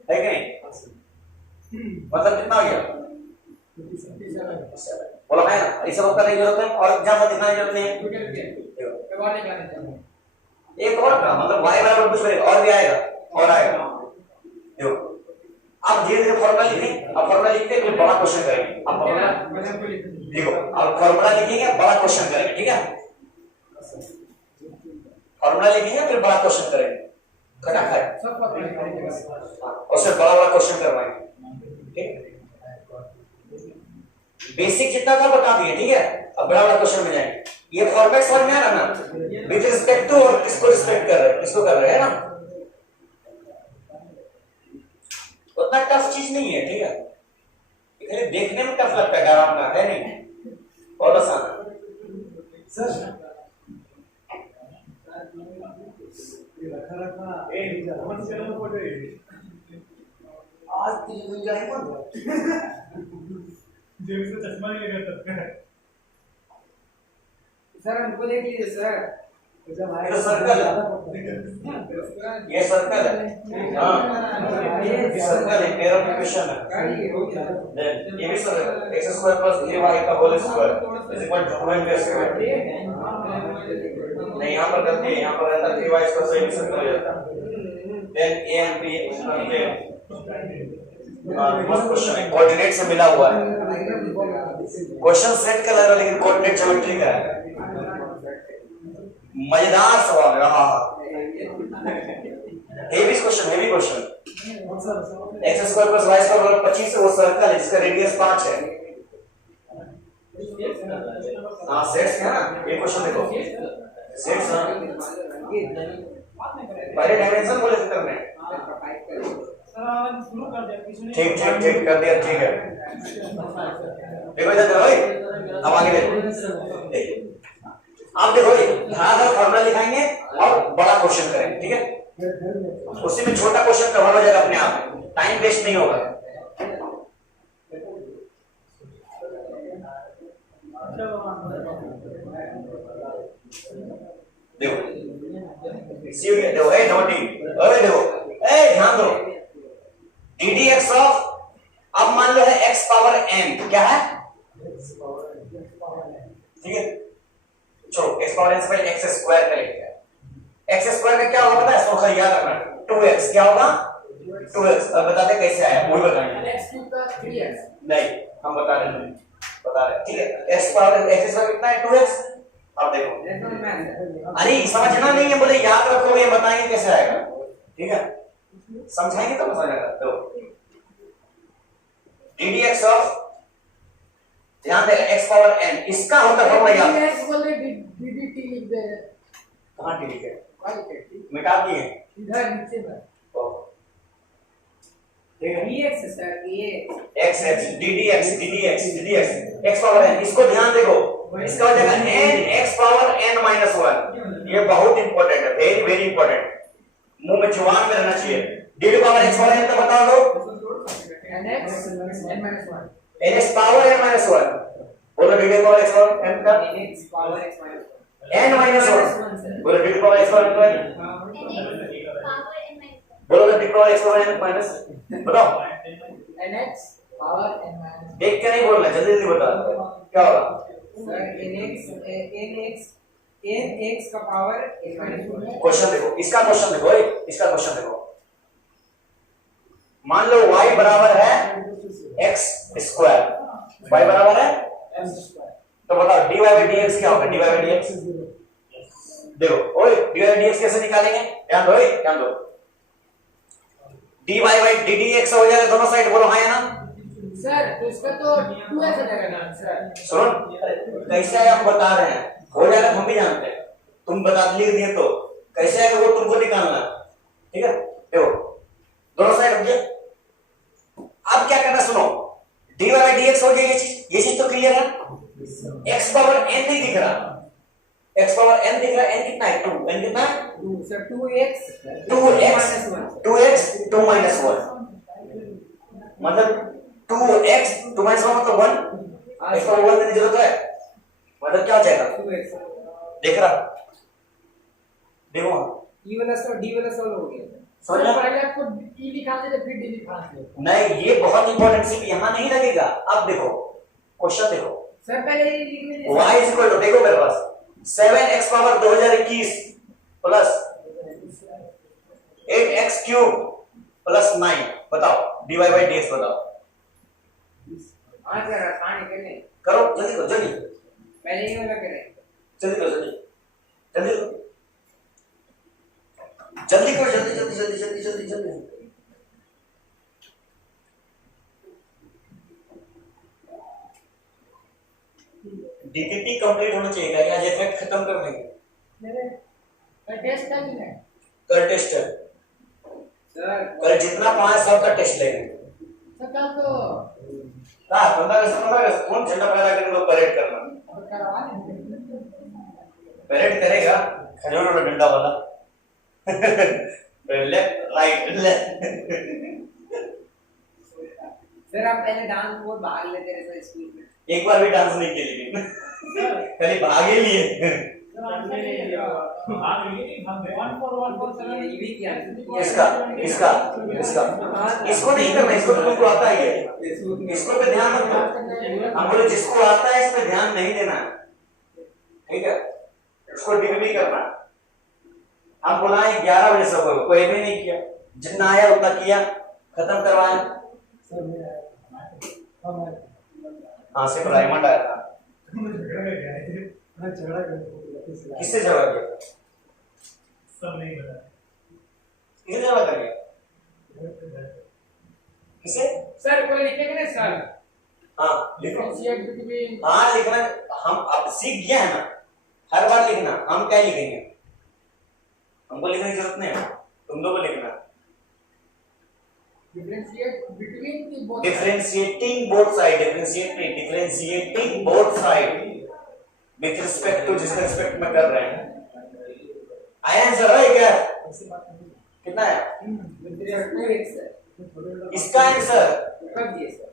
है कि नहीं? मतलब कितना हो गया? बोलो है ना, इसे सब करने की जरूरत है और एग्जाम में दिखाने की जरूरत नहीं है। एक और का मतलब y बराबर कुछ और भी आएगा, और आएगा। देखो अब धीरे धीरे फॉर्मूला लिखेंगे, अब फॉर्मूला लिखते फिर बड़ा क्वेश्चन करेंगे। अब फॉर्मूला देखो, अब फॉर्मूला लिखेंगे, बड़ा क्वेश्चन करेंगे, ठीक है? फॉर्मूला लिखेंगे फिर बड़ा क्वेश्चन करेंगे, खटाखट उससे बड़ा बड़ा क्वेश्चन करवाएंगे, ठीक? बेसिक जितना था बता दिए, ठीक है? अब बड़ा बड़ा क्वेश्चन में जाएंगे। ये फॉर्मेट समझ में आ रहा ना, विद रिस्पेक्ट टू, और किसको रिस्पेक्ट कर रहे हैं, किसको कर रहे हैं ना? उतना टफ चीज नहीं है, ठीक है? इतने देखने में टफ लगता है, आराम का है नहीं, बहुत आसान सर। आज जेम्स को चश्मा नहीं लगा सकता है। सर हमको देख लीजिए सर। ये तो सर्कल है, ये सर्कल है। हाँ ये सर्कल है, मेरा क्वेश्चन है। देन ये भी सर्कल है, x स्क्वायर प्लस 3y का whole square is equal to 2 square. नहीं यहाँ पर गलती है, यहाँ पर रहता 3y स्क्वायर सही सर्कल हो जाता। देन a and b मस्त क्वेश्चन है, कोऑर्डिनेट से मिला हुआ है। क्वेश्चन सेट का लग रहा है लेकिन कोऑर्डिनेट ज्योमेट्री का है। मजेदार सवाल है। हाँ heavy question, heavy question. x square plus y square बराबर 25 है, वो सर्कल है जिसका रेडियस 5 है। हाँ सेट्स है ना, ये क्वेश्चन देखो सेट्स। हाँ पहले डायमेंशन बोले थे करने। शुरू कर दिया किसी ने। ठीक ठीक ठीक कर दिया, ठीक है। देखो इधर देखो भाई, अब आगे देखो। आप देखो धारा फॉर्मूला लिखाएंगे और बड़ा क्वेश्चन करेंगे, ठीक है। उसी में छोटा क्वेश्चन कवर हो जाएगा अपने आप, टाइम वेस्ट नहीं होगा। देखो देखो ए नोटी, अरे देखो ए ध्यान दो, ddx ऑफ, अब मान लो है x पावर n, क्या है ठीक है। चलो x पावर n से पहले x स्क्वायर करेंगे। x स्क्वायर का क्या होगा पता है, सोचा याद रखना, 2x क्या होगा 2x। अब बता दे कैसे आया, वही बताएंगे। x क्यूब का 3x नहीं हम बता रहे हैं, बता रहे ठीक है। x पावर x स्क्वायर कितना है 2x। अब देखो अरे समझना नहीं है, बोले याद रखो, ये बताएंगे कैसे आएगा, ठीक है। समझाएंगे तो समझ आएगा। तो ddx ऑफ, ध्यान देना x पावर n, इसका होता है फॉर्मूला याद। x बोले ddt लिख दे। कहां ठीक है, मिटा दिए इधर नीचे पर ठीक है। dx sir x x ddx x power n, इसको ध्यान देखो, इसका हो जाएगा n x power n minus 1। ये बहुत इंपॉर्टेंट है, वेरी वेरी इंपॉर्टेंट, मुंह में जुबान में रहना चाहिए। dd power x power n तो बता दो, nx n minus 1 nx power n minus 1। बोलो dd power x power n का nx power x minus 1 n minus 1। बोलो dd power x power n, बोलो dd power x power n minus, बताओ nx power n minus 1। देख के नहीं बोलना, जल्दी जल्दी बता क्या होगा सर nx का पावर x minus 1। क्वेश्चन देखो, इसका क्वेश्चन देखो, इसका क्वेश्चन देखो। मान लो y बराबर है x स्क्वायर, y बराबर है m स्क्वायर, तो बताओ dy by dx क्या होगा, dy by dx। देखो ओए dy by dx कैसे निकालेंगे, ध्यान दो, ध्यान दो। dy by ddx हो जाएगा दोनों साइड, बोलो हाँ या ना। सर तो इसका तो 2x हो जाएगा ना सर। सुनो कैसे है, हम बता रहे हैं, हो जाएगा हम भी जानते हैं, तुम बता लिख दिए तो कैसे है वो तुमको निकालना, ठीक है। देखो दोनों साइड हो गए, अब क्या करना सुनो, dy by dx हो गया, ये चीज तो क्लियर है। x पावर n नहीं दिख रहा, x पावर n दिख रहा है, n कितना है 2, n कितना है 2 सर 2x 2x 2 minus 1 मतलब 2x 2 minus 1 मतलब 1, x पावर 1 देने की जरूरत है, मतलब क्या हो जाएगा 2x। देख रहा, देखो e वाला सर d वाला सॉल्व हो गया समझ सर। में? पहले आपको e निकालने थे फिर d निकालने थे। नहीं ये बहुत इंपॉर्टेंट, सिर्फ यहां नहीं लगेगा। अब देखो क्वेश्चन देखो, सर पहले ये लिख लीजिए y इज इक्वल टू, देखो मेरे पास 7x power 2021 plus 8x cube plus 9, बताओ dy by dx बताओ। हां सर आसान है, करने करो जल्दी करो, जल्दी पहले ये वाला करें। जल्दी करो, जल्दी जल्दी करो, जल्दी करो, जल्दी जल्दी जल्दी जल्दी जल्दी जल्दी। डीपीपी कंप्लीट होना चाहिए, क्या आज इफेक्ट खत्म कर देंगे। मेरे टेस्ट का नहीं है कल टेस्ट है सर। कल जितना 5 सबका टेस्ट लेंगे। सर कल तो 15 अगस्त कौन झंडा फहरा कर लोग परेड करना, करवा लेंगे। परेड करेगा खजूर वाला डंडा वाला लेफ्ट राइट लेफ्ट। सर आप पहले डांस में बहुत भाग लेते रहे सर स्कूल में। एक बार भी डांस नहीं किया लेकिन खाली भागे लिए। सर आंसर नहीं दिया भाग लिए हम 1 4 1 4 7 ये भी किया इसका इसका इसका इसको नहीं करना, इसको तो तुमको आता ही है, इसको पे ध्यान मत दो। हम बोले जिसको आता है इस पे ध्यान नहीं देना, ठीक है, इसको डिग्री करना। हम बुलाए 11 बजे सब कोई भी नहीं किया, जितना आया उतना किया, खत्म करवाया। हाँ से रायमंड आया था, किससे झगड़ा किया? सब नहीं पता किससे झगड़ा कर गया? किसे? सर कोई लिखेंगे ना सर हाँ लिखो। डिफरेंशिएट बिटवीन हाँ लिखना, हम अब सीख गया है ना, हर बार लिखना। हम क्या लिखेंगे, हमको लिखने की जरूरत नहीं है, तुम लोगों को लिखना। डिफरेंशिएट बिटवीन की both differentiating both side, differentiating both side with respect to, जिसका रिस्पेक्ट में कर रहे हैं। आया आंसर है क्या? कितना है इसका आंसर? कब दिए सर?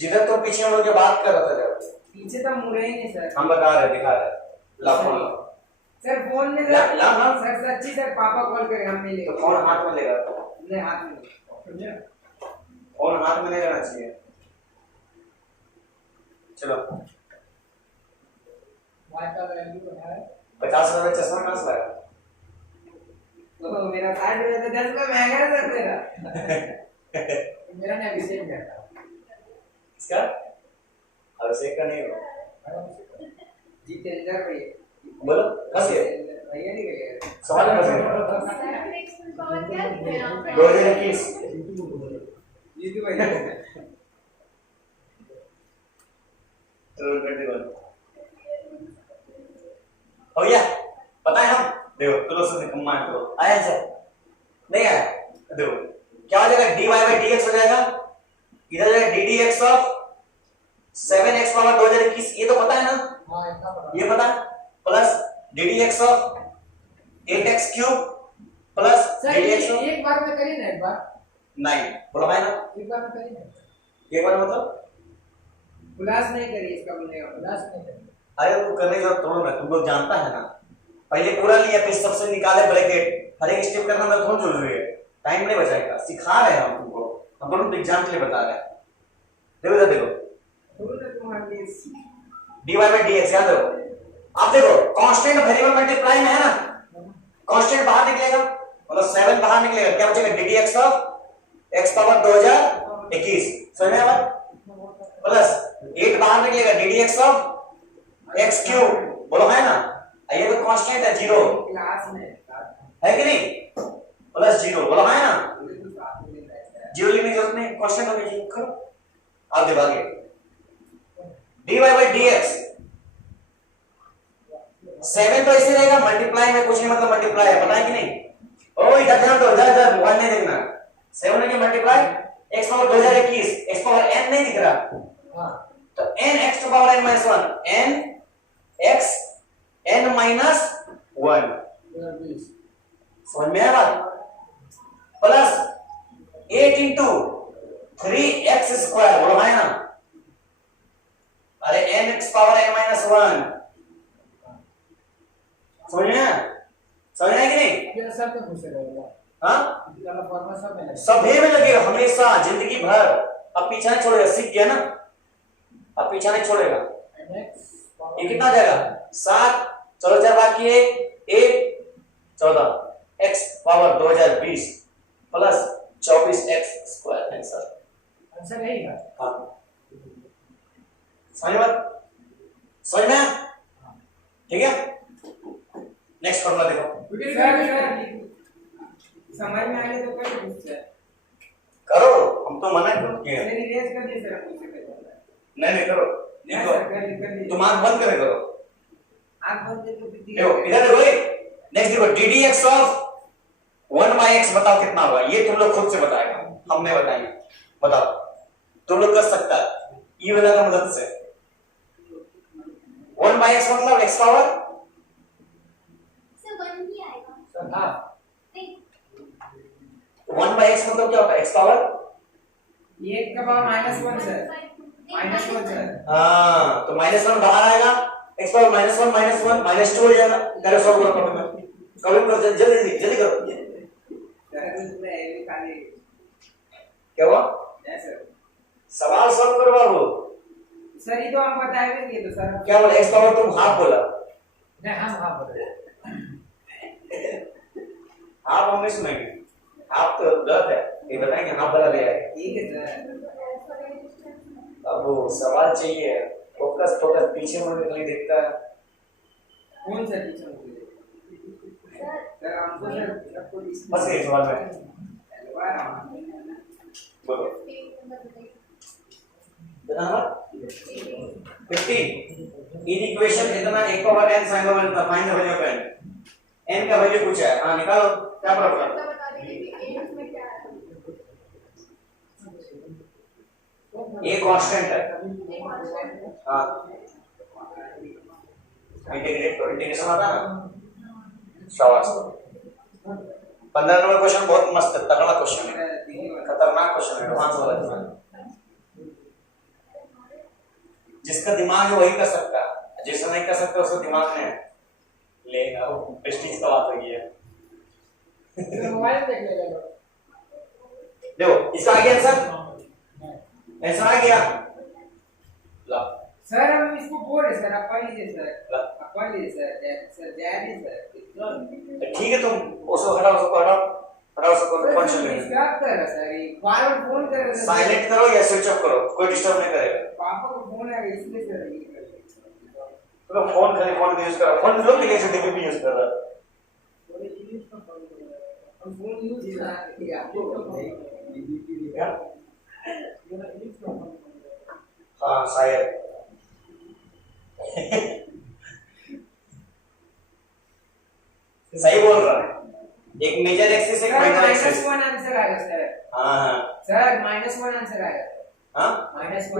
जिधर तो पीछे मुड़ के बात कर रहा था जब, पीछे तो मुड़े ही नहीं सर। हम बता रहे, दिखा रहे। ला फोन ला। सर फोन में सर सच्ची सर पापा कॉल करे हम नहीं लेंगे। तो फोन हाथ में लेगा, नहीं हाथ में नहीं। फोन हाथ में नहीं रहना चाहिए। चलो वाई का वैल्यू है 50,000 का चश्मा कहाँ से लाया? तो मेरा 60 रुपए तो 10 रुपए महंगा है सर मेरा। मेरा ना अभिषेक करता इसका अभिषेक का नहीं होगा। जितेंद्र भैया बोलो कैसे भैया नहीं गए सवाल है कैसे? सेवन एक्स की पावर क्या लिखते हैं आप? 2021 जीतू भैया तो 21 हो गया। पता है हम देखो तो लोग सब कम्मा है, तो आया आंसर नहीं आया? देखो क्या हो जाएगा, dy by dx हो जाएगा, इधर हो जाएगा ddx ऑफ 7x पावर 2021, ये तो पता है ना, हां इतना पता ये पता है, plus ddx of 8x cube plus sir ddx of एक बार में करिए ना एक बार 9 बोलो है ना, एक बार में करिए ना एक बार मतलब प्लस नहीं करिए इसका बोलेगा प्लस नहीं करिए। अरे वो करने की जरूरत थोड़ा ना, तुम लोग जानता है ना, पहले पूरा लिया फिर सबसे निकाले ब्रैकेट, हर एक स्टेप करना मैं थोड़ा जरूरी है, टाइम नहीं बचाएगा, सिखा रहे हैं हम तुमको, हम दोनों एग्जाम के लिए बता रहे हैं। देखो इधर देखो थोड़ा सा तुम्हारे लिए dy by dx याद रखो। आप देखो कांस्टेंट वेरिएबल मल्टीप्लाई में है ना, कांस्टेंट बाहर निकलेगा, मतलब 7 बाहर निकलेगा, क्या बचेगा ddx ऑफ x पावर 2021, समझ में आया? प्लस 8 बाहर निकलेगा ddx ऑफ x क्यूब, बोलो है ना, ये तो कांस्टेंट है 0 क्लास में है कि नहीं, प्लस 0 बोलो है ना, 0 लिखने की जरूरत नहीं, कांस्टेंट होने चाहिए। करो आप देखो आगे dy by dx 7 तो ऐसे रहेगा, मल्टीप्लाई में कुछ नहीं, मतलब मल्टीप्लाई है, पता है कि नहीं? ओ इधर ध्यान दो, इधर मोबाइल नहीं देखना, 7 के multiply x power 2021, x power n नहीं दिख रहा, हां तो n x to power n minus 1, n x n minus 1, समझ में आया बात? प्लस 8 इंटू 3x स्क्वायर, बोलो है ना, अरे n x power n minus 1, समझ में आया? समझ में आया कि नहीं? ये सब तो पूछ रहेगा हाँ वाला फॉर्मूला सब में सभी में लगेगा हमेशा, जिंदगी भर। अब पीछा नहीं छोड़ेगा, सीख गया ना, अब पीछा नहीं छोड़ेगा। ये कितना आ जाएगा 7, चलो 4 बाकी 1 14 x power 2020 plus 24x square answer. Answer यही है। हाँ समझ बात, समझ में आया? ठीक है, नेक्स्ट फॉर्मूला देखो, सर समझ में आ गया तो कर पूछते हैं करो, हम तो मना क्यों किए? नहीं रेस कर दिए सर पूछे कर नहीं करो, लिखो, तुम आंख बंद करे करो, आंख बंद करके कितनी देखो इधर देखो, नेक्स्ट देखो ddx ऑफ 1 by x बताओ कितना होगा, ये तुम लोग खुद से बताएगा, हम नहीं बताएंगे, बताओ तुम लोग कर सकता है ये वाला का मदद से। 1 by x मतलब x पावर सर 1 ही आएगा। सर हां नहीं 1 by x मतलब क्या होता है, x पावर एक का पावर -1 सर, -1 सर। हाँ तो -1 बाहर आएगा, x पावर -1 -2 हो जाएगा। करो सॉल्व करो प्रॉब्लम, कभी कर जल्दी जल्दी करो। सर उसमें ये खाली क्या हुआ? सर सवाल सॉल्व करो बाबू। सर ये तो आप बताएंगे तो सर। क्या बोला? x पावर तुम हाफ बोला। नहीं हम बोले हाफ हम नहीं सुनेंगे, हाफ तो गलत है, ये बताएंगे हाफ वाला ले आए। ठीक है सर। अब वो सवाल चाहिए, फोकस फोकस, पीछे मुड़ के नहीं देखता है। कौन सा टीचर मुझे सर हमको सर सबको बस ये सवाल में बोलो कितना नंबर 15। इन इक्वेशन इतना 1 ओवर n sin ओवर इतना find the value of n। n का वैल्यू पूछा है, हां निकालो, क्या प्रॉब्लम है? बता दीजिए कि a उसमें क्या है। ये कांस्टेंट है। एक कांस्टेंट हां इंटीग्रेट करो, इंटीग्रेशन आता है ना, शाबाश। 15 नंबर क्वेश्चन बहुत मस्त है, तगड़ा क्वेश्चन है, खतरनाक क्वेश्चन है, एडवांस वाला क्वेश्चन। जिसका दिमाग है वही कर सकता है, जिसका नहीं कर सकता उसका दिमाग नहीं है। लेगा वो प्रेस्टीज का बात हो गई है। मोबाइल देख लेगा। देखो इसका आ गया आंसर, आंसर आ गया। ला सर हम इसको बोल रहे सर, आप पढ़ लीजिए सर, ला आप पढ़ लीजिए सर जैनी सर। ठीक है, तुम उसको हटाओ, उसको हटाओ, हटाओ उसको, कौन चल रहा है? डिस्टर्ब कर रहा सर, ये बार बार फोन कर रहा है। साइलेंट करो या स्विच ऑफ करो, कोई डिस्टर्ब नहीं करेगा। पापा का फोन है इसलिए सर ये कर रहे तो फोन खाली फोन का यूज करो, फोन लोग के लिए डीपी यूज कर रहा है। हम फोन यूज किया क्या? हाँ शायद सही बोल रहा है। एक मेजर एक्सिस एक माइनर एक्सिस। -1 आंसर आएगा सर। हाँ सर -1 आंसर आएगा। हाँ -1 है -2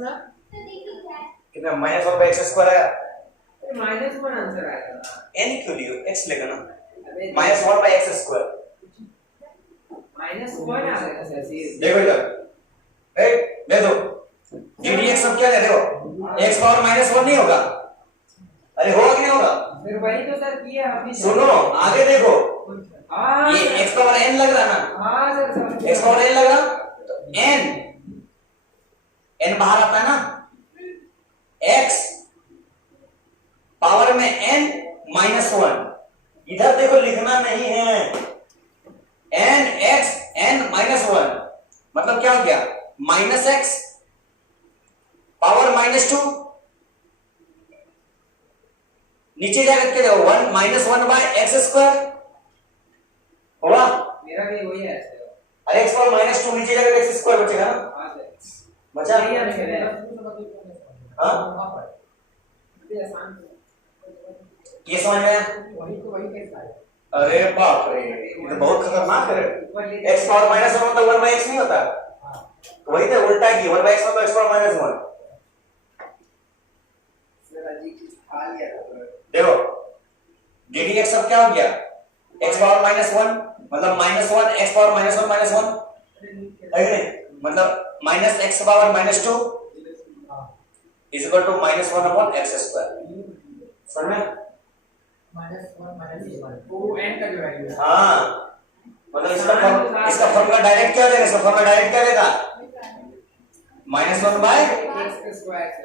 ना तो देखिए क्या है। कितना -1/x² आया। -1 आंसर आएगा। n क्यों लियो, x लेगा ना, -1/x²। -1 आएगा सर। देखो इधर, ए दे दो ddx सब क्या है, देखो x पावर -1 नहीं होगा। अरे होगा कि नहीं होगा? फिर वही तो सर किया हमने। सुनो आगे देखो, हाँ ये x पावर n लग रहा ना, हाँ सर समझ x पावर n लग रहा, तो n बाहर आता है ना, x पावर में n -1। इधर देखो लिखना नहीं है, n x n -1 मतलब क्या हो गया, -x पावर -2। नीचे जाकर के देखो 1 -1/x² होगा। मेरा भी वही है सर। अरे x पावर -2 नीचे जाकर x² बचेगा ना, हाँ सर बचा। वही आंसर है। हाँ ये समझ में आया? वही तो वही कैसा है। अरे बाप रे, ये तो बहुत खतरनाक है। x पावर -1 मतलब 1/x नहीं होता, तो वही तो उल्टा की 1/x मतलब x पावर -1। सर अजीब चीज खा लिया था। देखो ddx अब क्या हो गया, x पावर -1 मतलब -1 x पावर -1 है कि नहीं, मतलब -x power -2 is equal to -1/x²। समझ में? वो n का जो वैल्यू है। हाँ मतलब इसका फॉर्मूला डायरेक्ट क्या देगा, इसका फॉर्मूला डायरेक्ट क्या देगा, -1/x²।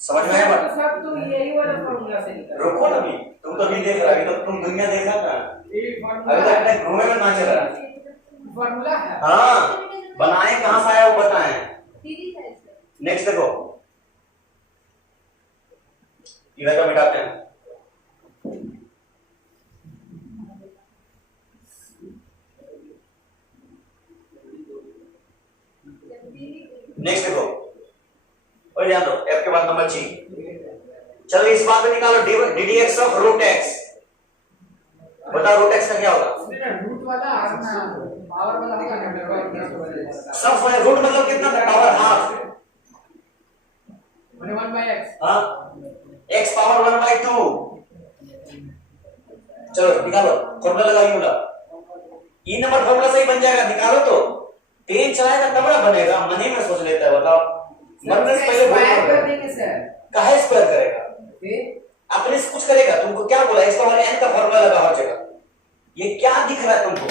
समझ में आया बात? सब तो यही वाला फॉर्मूला से निकला। रुको ना अभी, तुम तो अभी देख रहा, अभी तो तुम दुनिया देखा था, ये अभी तक अपने घूमे में ना चल रहा। फॉर्मूला है। हाँ बनाए कहां से आया वो बताएं। दीदी था इसमें। नेक्स्ट देखो, इधर का मिटाते हैं। नेक्स्ट देखो, और ध्यान दो f के बाद नंबर 6। चलो इस बात में निकालो ddx ऑफ √x। बताओ √x का क्या होगा? रूट वाला पावर वाला होगा। सब रूट मतलब कितना था, पावर हाफ। 1/x। हाँ x पावर 1/2। चलो निकालो, फॉर्मूला लगाइए, बोला ई नंबर फॉर्मूला सही बन जाएगा, निकालो तो ट्रेन चलाएगा तब ना बनेगा, मन ही में सोच लेता है, बताओ। मन में से पहले स्क्वायर कर बोल देंगे सर। काहे स्क्वायर करेगा, फिर अपने से कुछ करेगा। तुमको क्या बोला, x पावर n का फॉर्मूला लगा हर जगह। ये क्या दिख रहा है तुमको,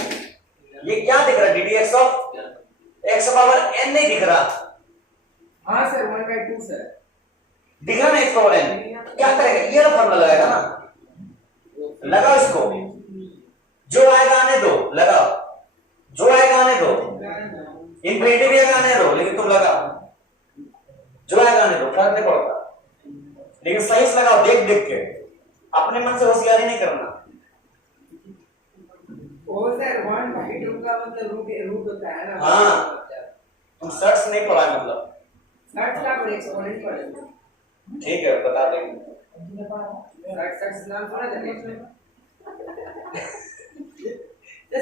ये क्या दिख रहा है, ddx of x power n नहीं दिख रहा। हाँ सर 1/2 सर दिख रहा ना x पावर n, क्या करेगा, ये फॉर्मूला लगाएगा ना, लगाओ इसको, जो आएगा आने दो, लगाओ, जो आएगा आने दो, इंफिनिटी भी आने दो, लेकिन तुम लगाओ, जो आएगा आने दो, फर्क नहीं पड़ता, लेकिन सही से लगाओ, देख देख के, अपने मन से होशियारी नहीं करना। ओ सर 1/2 का मतलब रूट होता है ना। हाँ। तुम सर्च नहीं पढ़ा मतलब, सर्च का पर एक्सपोनेंट पढ़ेंगे। ठीक है बता देंगे। सर्च नाम सुना था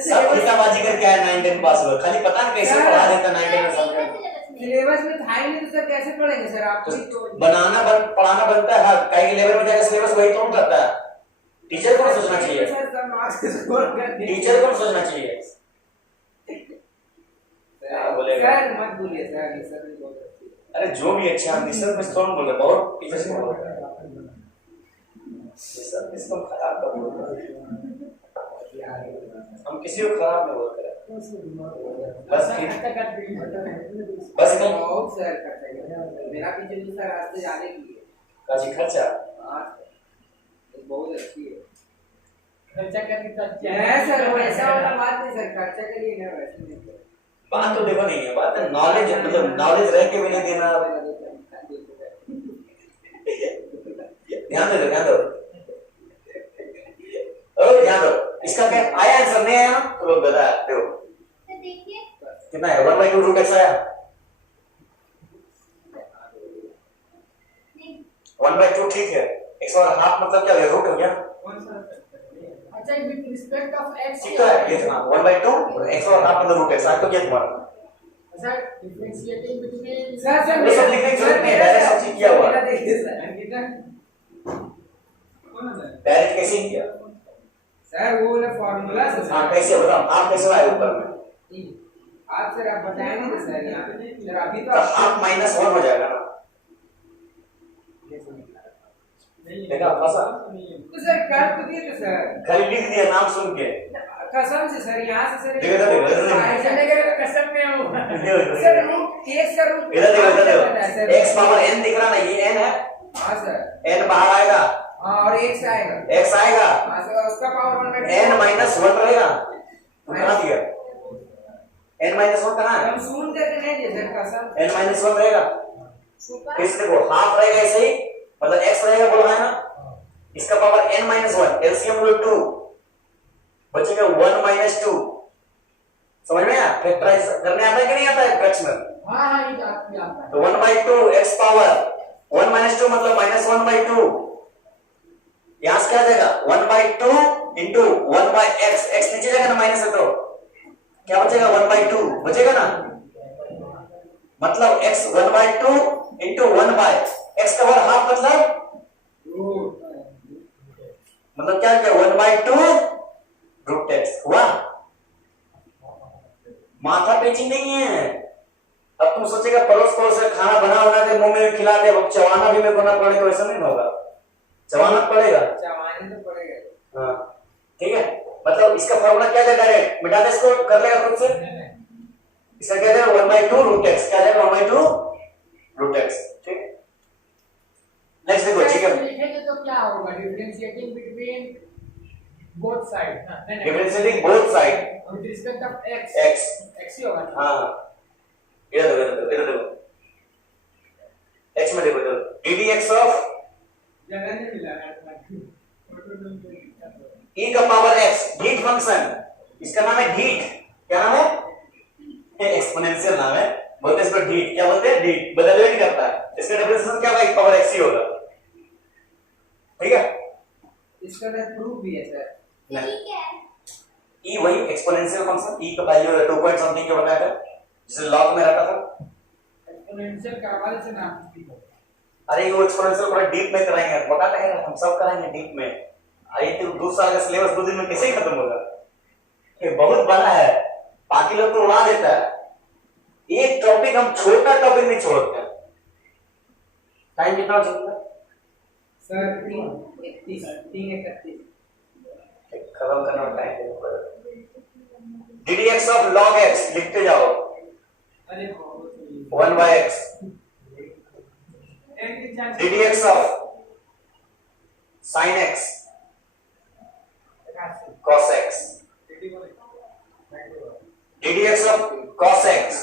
सब उल्टाबाजी करके आया 9 10 पास हुआ, खाली पता नहीं कैसे पढ़ा देता 9 10 में सब। सिलेबस में था ही नहीं तो सर कैसे पढ़ेंगे सर आप? बनाना पढ़ाना बनता है, कई के लेवल में जाकर सिलेबस वही कौन करता है, टीचर को सोचना चाहिए, टीचर को सोचना चाहिए। सर मत बोलिए सर, सर भी बहुत अच्छी है। अरे जो भी अच्छा है, निसर्ग में कौन बोल रहा है, बहुत टीचर से बोल रहा है, निसर्ग इसको खराब कर बोल रहा है, हम किसी को खराब नहीं बोल रहे, बस बस बहुत सर खर्चा किया मेरा पीछे तो सर रास्ते जाने की है काजी खर्चा। हाँ सर बहुत अच्छी है। खर्चा करके तो अच्छा है सर, वो ऐसा वाला बात नहीं सर, खर्चा करिए ना वैसे नहीं सर। बात तो देखो नहीं है, बात है नॉलेज, मतलब नॉलेज रह के भी नहीं देना। ध्यान दो ध्यान दो, ओ ध्यान दो, इसका क्या आया आंसर नहीं आया तो लोग बता दो देखिए कितना है, 1/2 रूट x आया, 1/2 ठीक है, x और हाफ मतलब क्या हो गया, रूट हो गया। अच्छा विद रिस्पेक्ट ऑफ x ठीक है ये सुना 1/2 x और हाफ मतलब रूट x आ तो क्या तुम्हारा सर डिफरेंशिएटिंग बिटवीन सर वो सब लिखने की जरूरत नहीं है, डायरेक्ट सब चीज किया हुआ है। देखिए सर डायरेक्ट कैसे किया, सर वो वाला फार्मूला सर। हाँ कैसे बताओ, आप कैसे लाए ऊपर में, आप सर आप बताएंगे ना सर यहाँ पे सर अभी तो तो हाफ -1 हो जाएगा ना, देखा फंसा, तो सर कर तो दिए तो सर खाली लिख दिया नाम सुन के, कसम से सर यहाँ से सर देखो देखो चले गए कसम में हूँ देखो सर रूट एक सर रूट इधर देखो x पावर n दिख रहा ना, ये n है, हाँ सर n बाहर आएगा, हाँ और x आएगा, x आएगा, हाँ सर उसका पावर 1/2 n -1 रहेगा, कहाँ दिया n -1 कहाँ है, हम सुन करके नहीं दे सर कसम n -1 रहेगा, फिर से देखो हाफ रहेगा ऐसे ही, मतलब x रहेगा बोला है ना, इसका पावर n -1, एलसीएम लो 2, बचेगा 1 -2, समझ में आया, फैक्टराइज करने आता है कि नहीं आता है फ्रैक्शनल, हां हां ये आता है, तो 1/2 x पावर 1 -2 मतलब -1/2, यहां से क्या आ जाएगा 1/2 into 1/x, x नीचे जाएगा ना माइनस है तो क्या बचेगा 1/2 बचेगा ना, मतलब x 1/2 into 1/x का पावर हाफ मतलब क्या क्या 1/2 रूट x हुआ, माथा पेची नहीं है। अब तुम सोचेगा पड़ोस पड़ोस से खाना बना के मुंह में खिला दे, चबाना भी मेरे को ना पड़े तो ऐसा नहीं होगा, चबाना पड़ेगा, चबाने तो पड़ेगा। हाँ ठीक है, मतलब इसका फॉर्मूला क्या है, डायरेक्ट मिटा दे इसको, कर लेगा खुद से, इसका क्या है 1/2 रूट x, क्या है 1/2 रूट x, ठीक है। नेक्स्ट देखो ठीक है, लिखेंगे तो क्या होगा, differentiating between both side, differentiating both side with respect of x, x ही होगा। हाँ इधर देखो x में देखो ddx ऑफ जगह नहीं मिला है e का पावर x, ढीठ फंक्शन, इसका नाम है ढीठ, क्या नाम है, एक्सपोनेंशियल नाम है, बोलते हैं इसको ढीठ, क्या बोलते हैं ढीठ, बदलवे नहीं करता है, इसका डिफरेंशिएशन क्या होगा, e पावर x ही होगा, ठीक है। इसका ना प्रूफ भी है सर, ठीक है e वही एक्सपोनेंशियल फंक्शन, e का वैल्यू 2 पॉइंट समथिंग के बनाया था, जिसे लॉग में रहता था, एक्सपोनेंशियल का हवाले से नाम, अरे वो एक्सपोनेंशियल पूरा डीप में कराएंगे, बताते हैं हम सब कराएंगे डीप में, अरे तो 2 साल का सिलेबस 2 दिन में कैसे खत्म होगा, ये बहुत बड़ा है, बाकी लोग तो उड़ा देता है, एक टॉपिक हम छोटा टॉपिक नहीं छोड़ते हैं। टाइम कितना हो चुका है सर 3:31 खत्म करना time ddx of log x लिखते जाओ अरे 1 by x ddx of sin x cos x ddx of cos x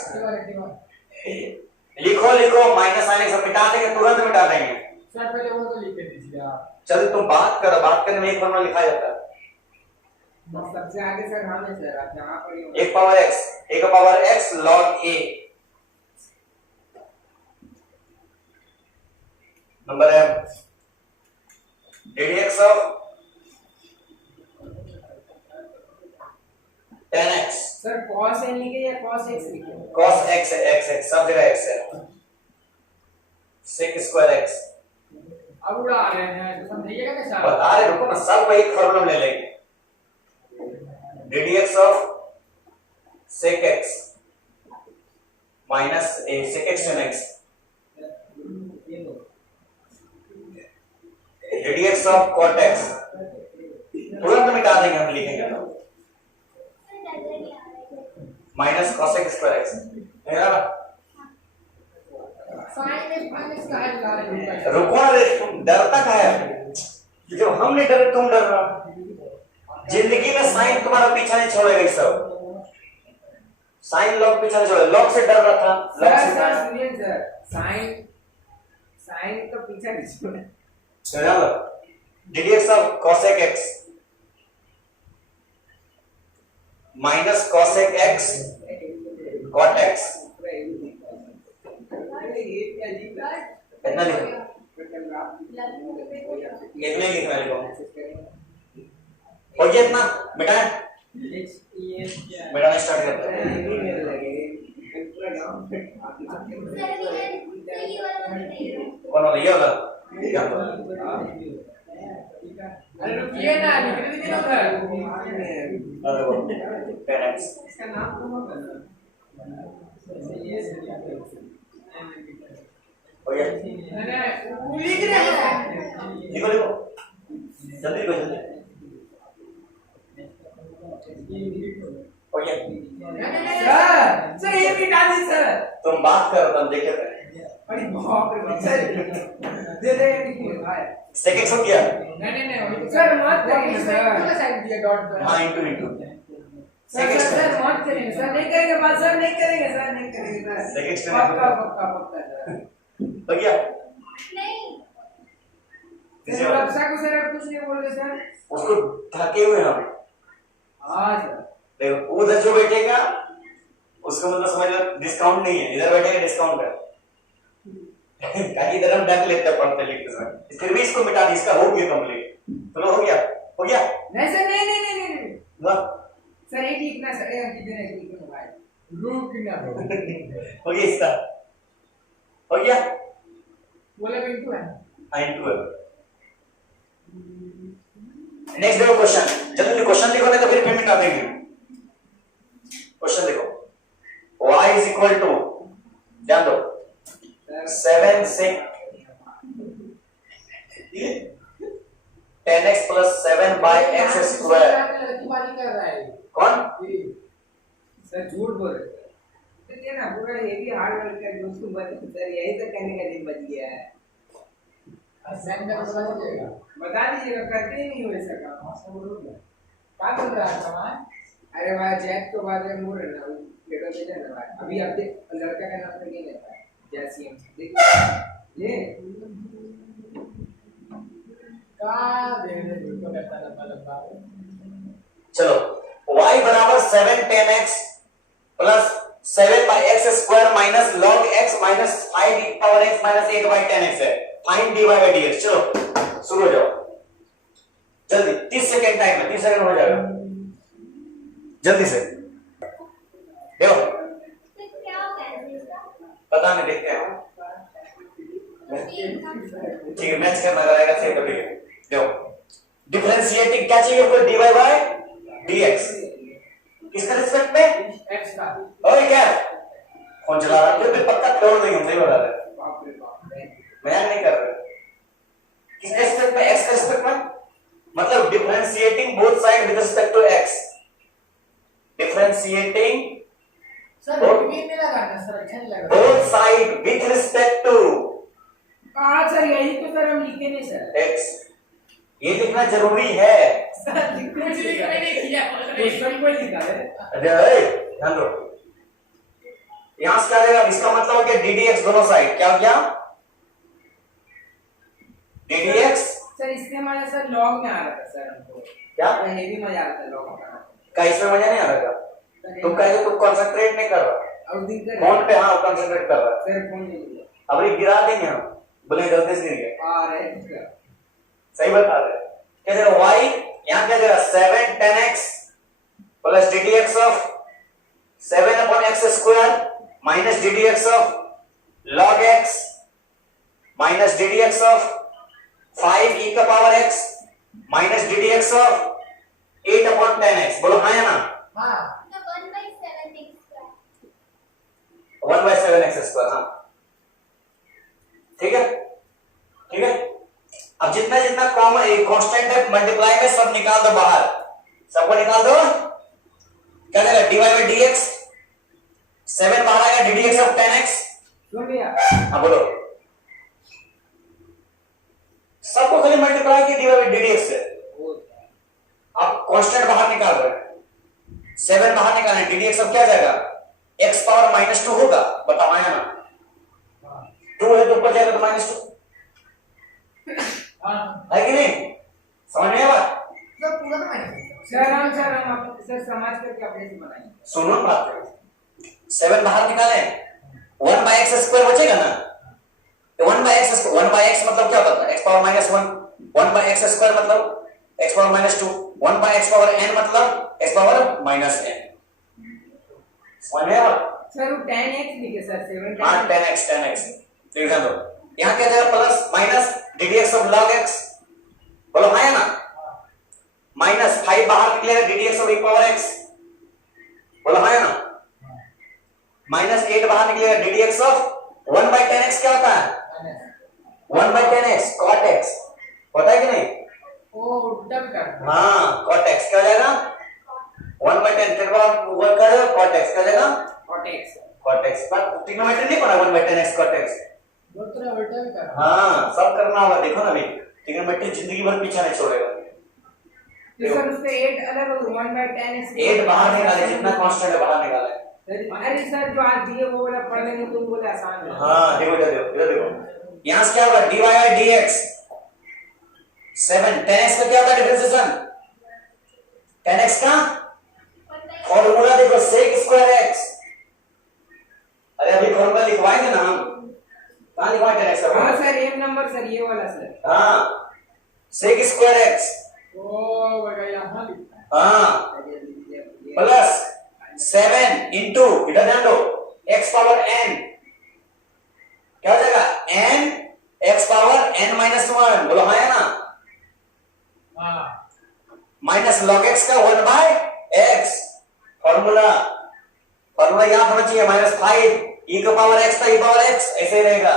लिखो लिखो माइनस साइन x मिटा देंगे तुरंत मिटा देंगे सर पहले वो तो लिख के दीजिए आप। चल तुम बात करो बात करने में एक फॉर्मूला लिखा जाता है सबसे आगे सर हम है सर आप जहां पर ही एक पावर x एक power x log a number है ddx of tan x sir cos n लिखे या cos x लिखे cos x है x सब जगह x है sec स्क्वायर x अब उड़ा रहे हैं तो समझिएगा कैसा बता रहे रुको ना सब को एक फॉर्मूला में ले लेंगे ddx of sec x minus a sec x tan x ddx of cot x तुरंत मिटा देंगे हम लिखेंगे तो minus cos x square x रुको ना रे तुम डरता का है जब हम नहीं डरे तुम डर रहा जिंदगी में साइन तुम्हारा पीछा नहीं छोड़ेगा ये सब साइन लॉग पीछा नहीं छोड़ेगा लॉग से डर रहा था लॉग से सर सुनिए सर साइन तो पीछा नहीं छोड़े चलो ddx of cosec x minus cosec x cot x कितना लिखो कितने लिखना लिखो और ये इतना मिटाएं मिटाना स्टार्ट करते हैं कौन वाला ये वाला क्या अरे रुकिए ना निकल दीजिए उधर अरे वो पेरेंट्स इसका नाम कौन करना हो गया नहीं लिख रहे हैं लिखो लिखो जल्दी लिखो जल्दी हो गया सर ये भी डाल दी सर तुम बात करो तुम देखे थे अरे बाप रे सर दे दे भाई सेक एक्स हो गया नहीं सर मत करिए सर कितना साइड दिया डॉट पर हां इनटू सर मत करिए सर नहीं करेंगे बात सर नहीं करेंगे सर सेक एक्स पक्का सर हो गया नहीं सर रक्षा को सर कुछ नहीं बोल रहे सर उसको थके हुए हम हां सर देखो उधर जो बैठेगा उसका मतलब समझ लो डिस्काउंट नहीं है इधर बैठेगा डिस्काउंट है कहीं इधर हम डक लेते पढ़ते लिखते सर फिर भी इसको मिटा दी इसका हो गया कंप्लीट चलो हो गया नहीं सर नहीं वाह सर एक लिखना सर कितने लिखना भाई रुक ना हो गया इसका हो गया बोले बिल्कुल है हां इनटू है नेक्स्ट देखो क्वेश्चन जल्दी क्वेश्चन लिखो नहीं तो फिर मिटा देंगे क्वेश्चन देखो y is equal to ध्यान दो 7 sec 10x plus 7 by x square कौन सर झूठ बोल रहे सर ये ना पूरा हेवी हार्ड वर्क का जो तुम सर यही तक करने का दिन बच गया है असाइन का तो बच जाएगा बता दीजिएगा करते ही नहीं हो ऐसा काम सब रुक गया क्या कर रहा है सामान अरे भाई जैक तो बाद में मोड़ रहा है बेटा बेटा ना भाई अभी अब देख लड़का का नाम नहीं लेता है जैसी देख ये का दे दे बिल्कुल ऐसा लंबा चलो y बराबर 7 10x plus 7 by x square minus log x minus 5 e power x minus 8 by 10x है फाइंड dy by dx चलो शुरू हो जाओ जल्दी 30 सेकंड टाइम है 30 सेकंड हो जाएगा जल्दी से देखो पता नहीं देखते हैं ठीक है मैच करना रहेगा सही तो ठीक है देखो डिफरेंशिएटिंग क्या चाहिए आपको dy by dx किसका रिस्पेक्ट में एक्स का ओए क्या फोन चला रहा है, फिर पक्का तोड़ नहीं हूं, सही बता रहा है, बाप रे बाप, मजाक नहीं कर रहे। किस रिस्पेक्ट में, एक्स के रिस्पेक्ट में, मतलब differentiating both side with respect to x, differentiating sir बीच में लगाना सर, अच्छा नहीं लगा। Both side with respect to हाँ सर यही तो सर हम लिखे नहीं सर। एक्स, ये लिखना जरूरी है। सर लिखने कुछ लिख मैंने किया क्वेश्चन को ही लिखा है। अरे ध्यान दो, यहां से क्या आ जाएगा, इसका मतलब है कि ddx दोनों साइड क्या हो गया, ddx सर इससे हमारा सर लॉग में आ रहा था सर हमको, क्या हेवी मजा आ रहा था लॉग का। का इसमें मजा नहीं आ रहा क्या, तुम कहे तुम कंसंट्रेट नहीं कर रहा और दिन कर फोन पे, हाँ कंसंट्रेट कर रहा है, सर फोन नहीं लिया अब ये गिरा देंगे हम, बोले गलती से गिर गया, आ रहे हैं सर। सही बता रहे, क्या देगा y, यहां क्या देगा 7 10x plus ddx of 7 upon x square minus ddx of log x minus ddx of 5 e का power x minus ddx of 8 upon 10x, बोलो हाँ या ना, हाँ The 1/7 x square. 1/7x square, हाँ ठीक है, ठीक है। अब जितना जितना कॉमन कांस्टेंट है मल्टीप्लाई में सब निकाल दो बाहर, सबको निकाल दो, क्या देगा dy बाई dx, 7 बाहर आएगा ddx ऑफ 10x, सुन लिया हाँ बोलो, सबको खाली मल्टीप्लाई किया dy बाई dx से, अब कांस्टेंट बाहर निकाल रहे हैं, 7 बाहर निकालें, ddx ऑफ क्या जाएगा x पावर -2 होगा, बताओ आया ना, 2 है तो ऊपर जाएगा तो -2 है कि नहीं, समझ में आया, सर पूरा तो नहीं सर हम सर समाज करके अपने से बनाएंगे। सुनो बात करो, 7 बाहर निकाले, 1/x स्क्वायर बचेगा ना, तो 1/x मतलब क्या होता है, x पावर -1, 1/x स्क्वायर मतलब x power -2, 1/x power n मतलब x पावर -n, समझ में आया, सर वो 10x लिखे सर 7 हाँ 10x लिख दो, यहाँ क्या जाएगा plus minus ddx of log x, बोलो हाँ या ना, माइनस 5 बाहर निकलेगा ddx of e power x, बोलो हाँ या ना, माइनस 8 बाहर निकलेगा ddx ऑफ 1/10x, क्या होता है 1/10x cot x, होता है कि नहीं, वो उल्टा भी कर हाँ cot x क्या हो जाएगा 1/10 के बाद वर्क करेगा cot x क्या हो जाएगा cot x, पर ट्रिग्नोमेट्री नहीं पढ़ा 1/10x cot x, वो तो उल्टा भी कर हाँ सब करना होगा, देखो ना भाई ट्रिग्नोमेट्री जिंदगी भर पीछे नहीं छोड़ेगा, तो सर उससे 8 अलग 1/10x 8 बाहर निकाले, जितना कांस्टेंट है बाहर निकाले, अरे सर जो आज दिए वो वाला पढ़ लेंगे तो बोले आसान है। हाँ देखो देखो यहां से क्या होगा dy बाई dx, 7 10x का क्या होता है डिफरेंशिएशन, 10x का फॉर्मूला देखो sec स्क्वायर x, अरे अभी फॉर्मूला लिखवाएंगे ना हम, कहां लिखवाएंगे 10x का, हाँ सर एक नंबर सर ये वाला सर, हाँ sec स्क्वायर x, ओ बेटा यहाँ लिखा है। हाँ प्लस 7 इंटू, इधर ध्यान दो x पावर n, क्या हो जाएगा n x पावर n-1, बोलो हाँ या ना, हाँ माइनस log x का 1/x, फॉर्मूला याद होना चाहिए, -5 e का पावर x का e पावर x, ऐसे ही रहेगा,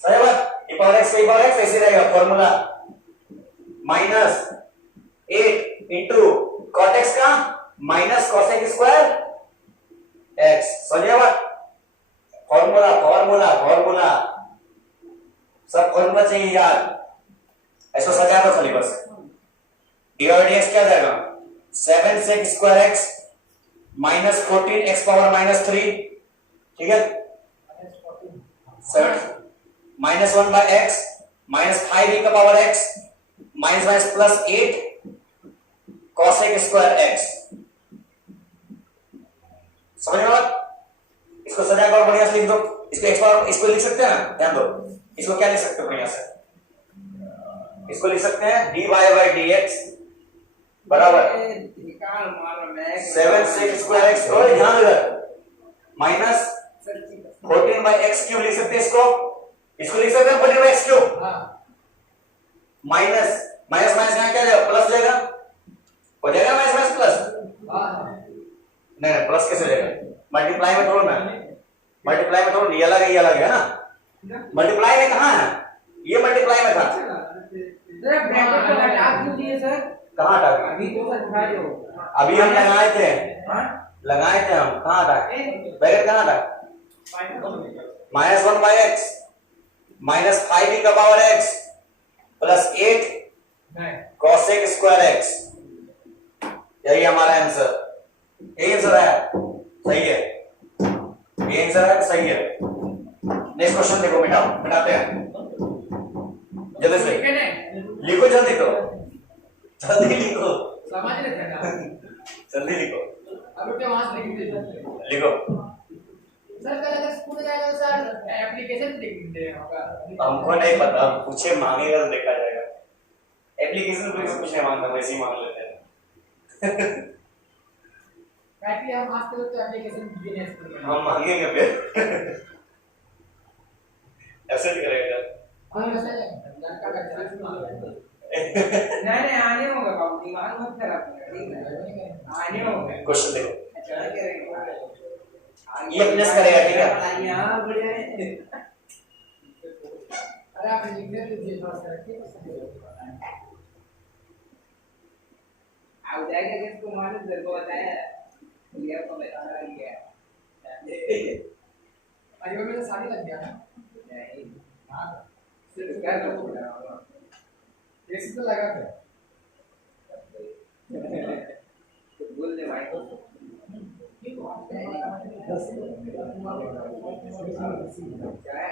सही बात, e पावर x का e पावर x ऐसे ही रहेगा, फॉर्मूला -8 इंटू cot x का माइनस cosec स्क्वायर x, समझे बात, फॉर्मूला सब फॉर्मूला चाहिए यार, ऐसा सजा दो खाली बस, dy बाई dx क्या जाएगा 7 sec square x minus 14 x power -3, ठीक है, माइनस 1/x माइनस 5 e का power x minus plus 8 cosec square x, समझ में बात, इसको सजा कर बढ़िया से लिख दो, इसको x पावर, इसको लिख सकते हैं ना, ध्यान दो, इसको क्या लिख सकते हो बढ़िया से, इसको लिख सकते हैं dy बाई dx बराबर 7 sec स्क्वायर x, और ध्यान इधर माइनस 14/x क्यूब लिख सकते हैं, इसको लिख सकते हैं 14/x क्यूब, हाँ माइनस माइनस यहाँ क्या जाएगा प्लस जाएगा, हो जाएगा माइनस प्लस, हाँ नहीं प्लस कैसे जाएगा, मल्टीप्लाई में थोड़ा ना, मल्टीप्लाई में थोड़ा, ये अलग है ना। मल्टीप्लाई में कहाँ है, ये मल्टीप्लाई में था। सर ब्रैकेट को हटा क्यों दिए सर? कहाँ हटा? अभी तो सर दिखा दो। अभी हम लगाए थे, हाँ लगाए थे हम, कहाँ हटा? ब्रैकेट कहाँ हटा? -1 बाई x माइनस 5e का power x plus 8 cosec square x, यही हमारा आंसर, यही आंसर है, सही है, ये आंसर है, सही है। नेक्स्ट क्वेश्चन देखो, मिटाते हैं जल्दी से, लिखो जल्दी, तो जल्दी लिखो, समझ रहे थे ना? जल्दी लिखो, अब उठे वहां से लिख दीजिए। लिखो। सर कल अगर स्कूल जाएगा तो सर एप्लीकेशन लिख दे होगा। हमको नहीं पता, पूछे मांगेगा तो देखा जाएगा। एप्लीकेशन कुछ नहीं मांगता, वैसे ही मांग लेते हैं। ताकि हम आज तक तो एप्लीकेशन भी नहीं स्कूल में। हम मांगेंगे फिर, ऐसे करेगा। हम ऐसे लड़का का चला नहीं आने होगा बाबू, दिमाग मत खराब कर, ठीक है आने होगा। क्वेश्चन देखो, अच्छा करेंगे ये प्लस करेगा, ठीक है। यहाँ बढ़िया है। अरे आप लिख दे दीजिए थोड़ा सा, ठीक है? अब जाएगा किसको मालूम, तेरे को बताया ये तो बता रही है। अरे मेरे शादी लग गया ना, नहीं हां सिर्फ कर लो, ये तो लगा था। तो बोल दे भाई को। क्या है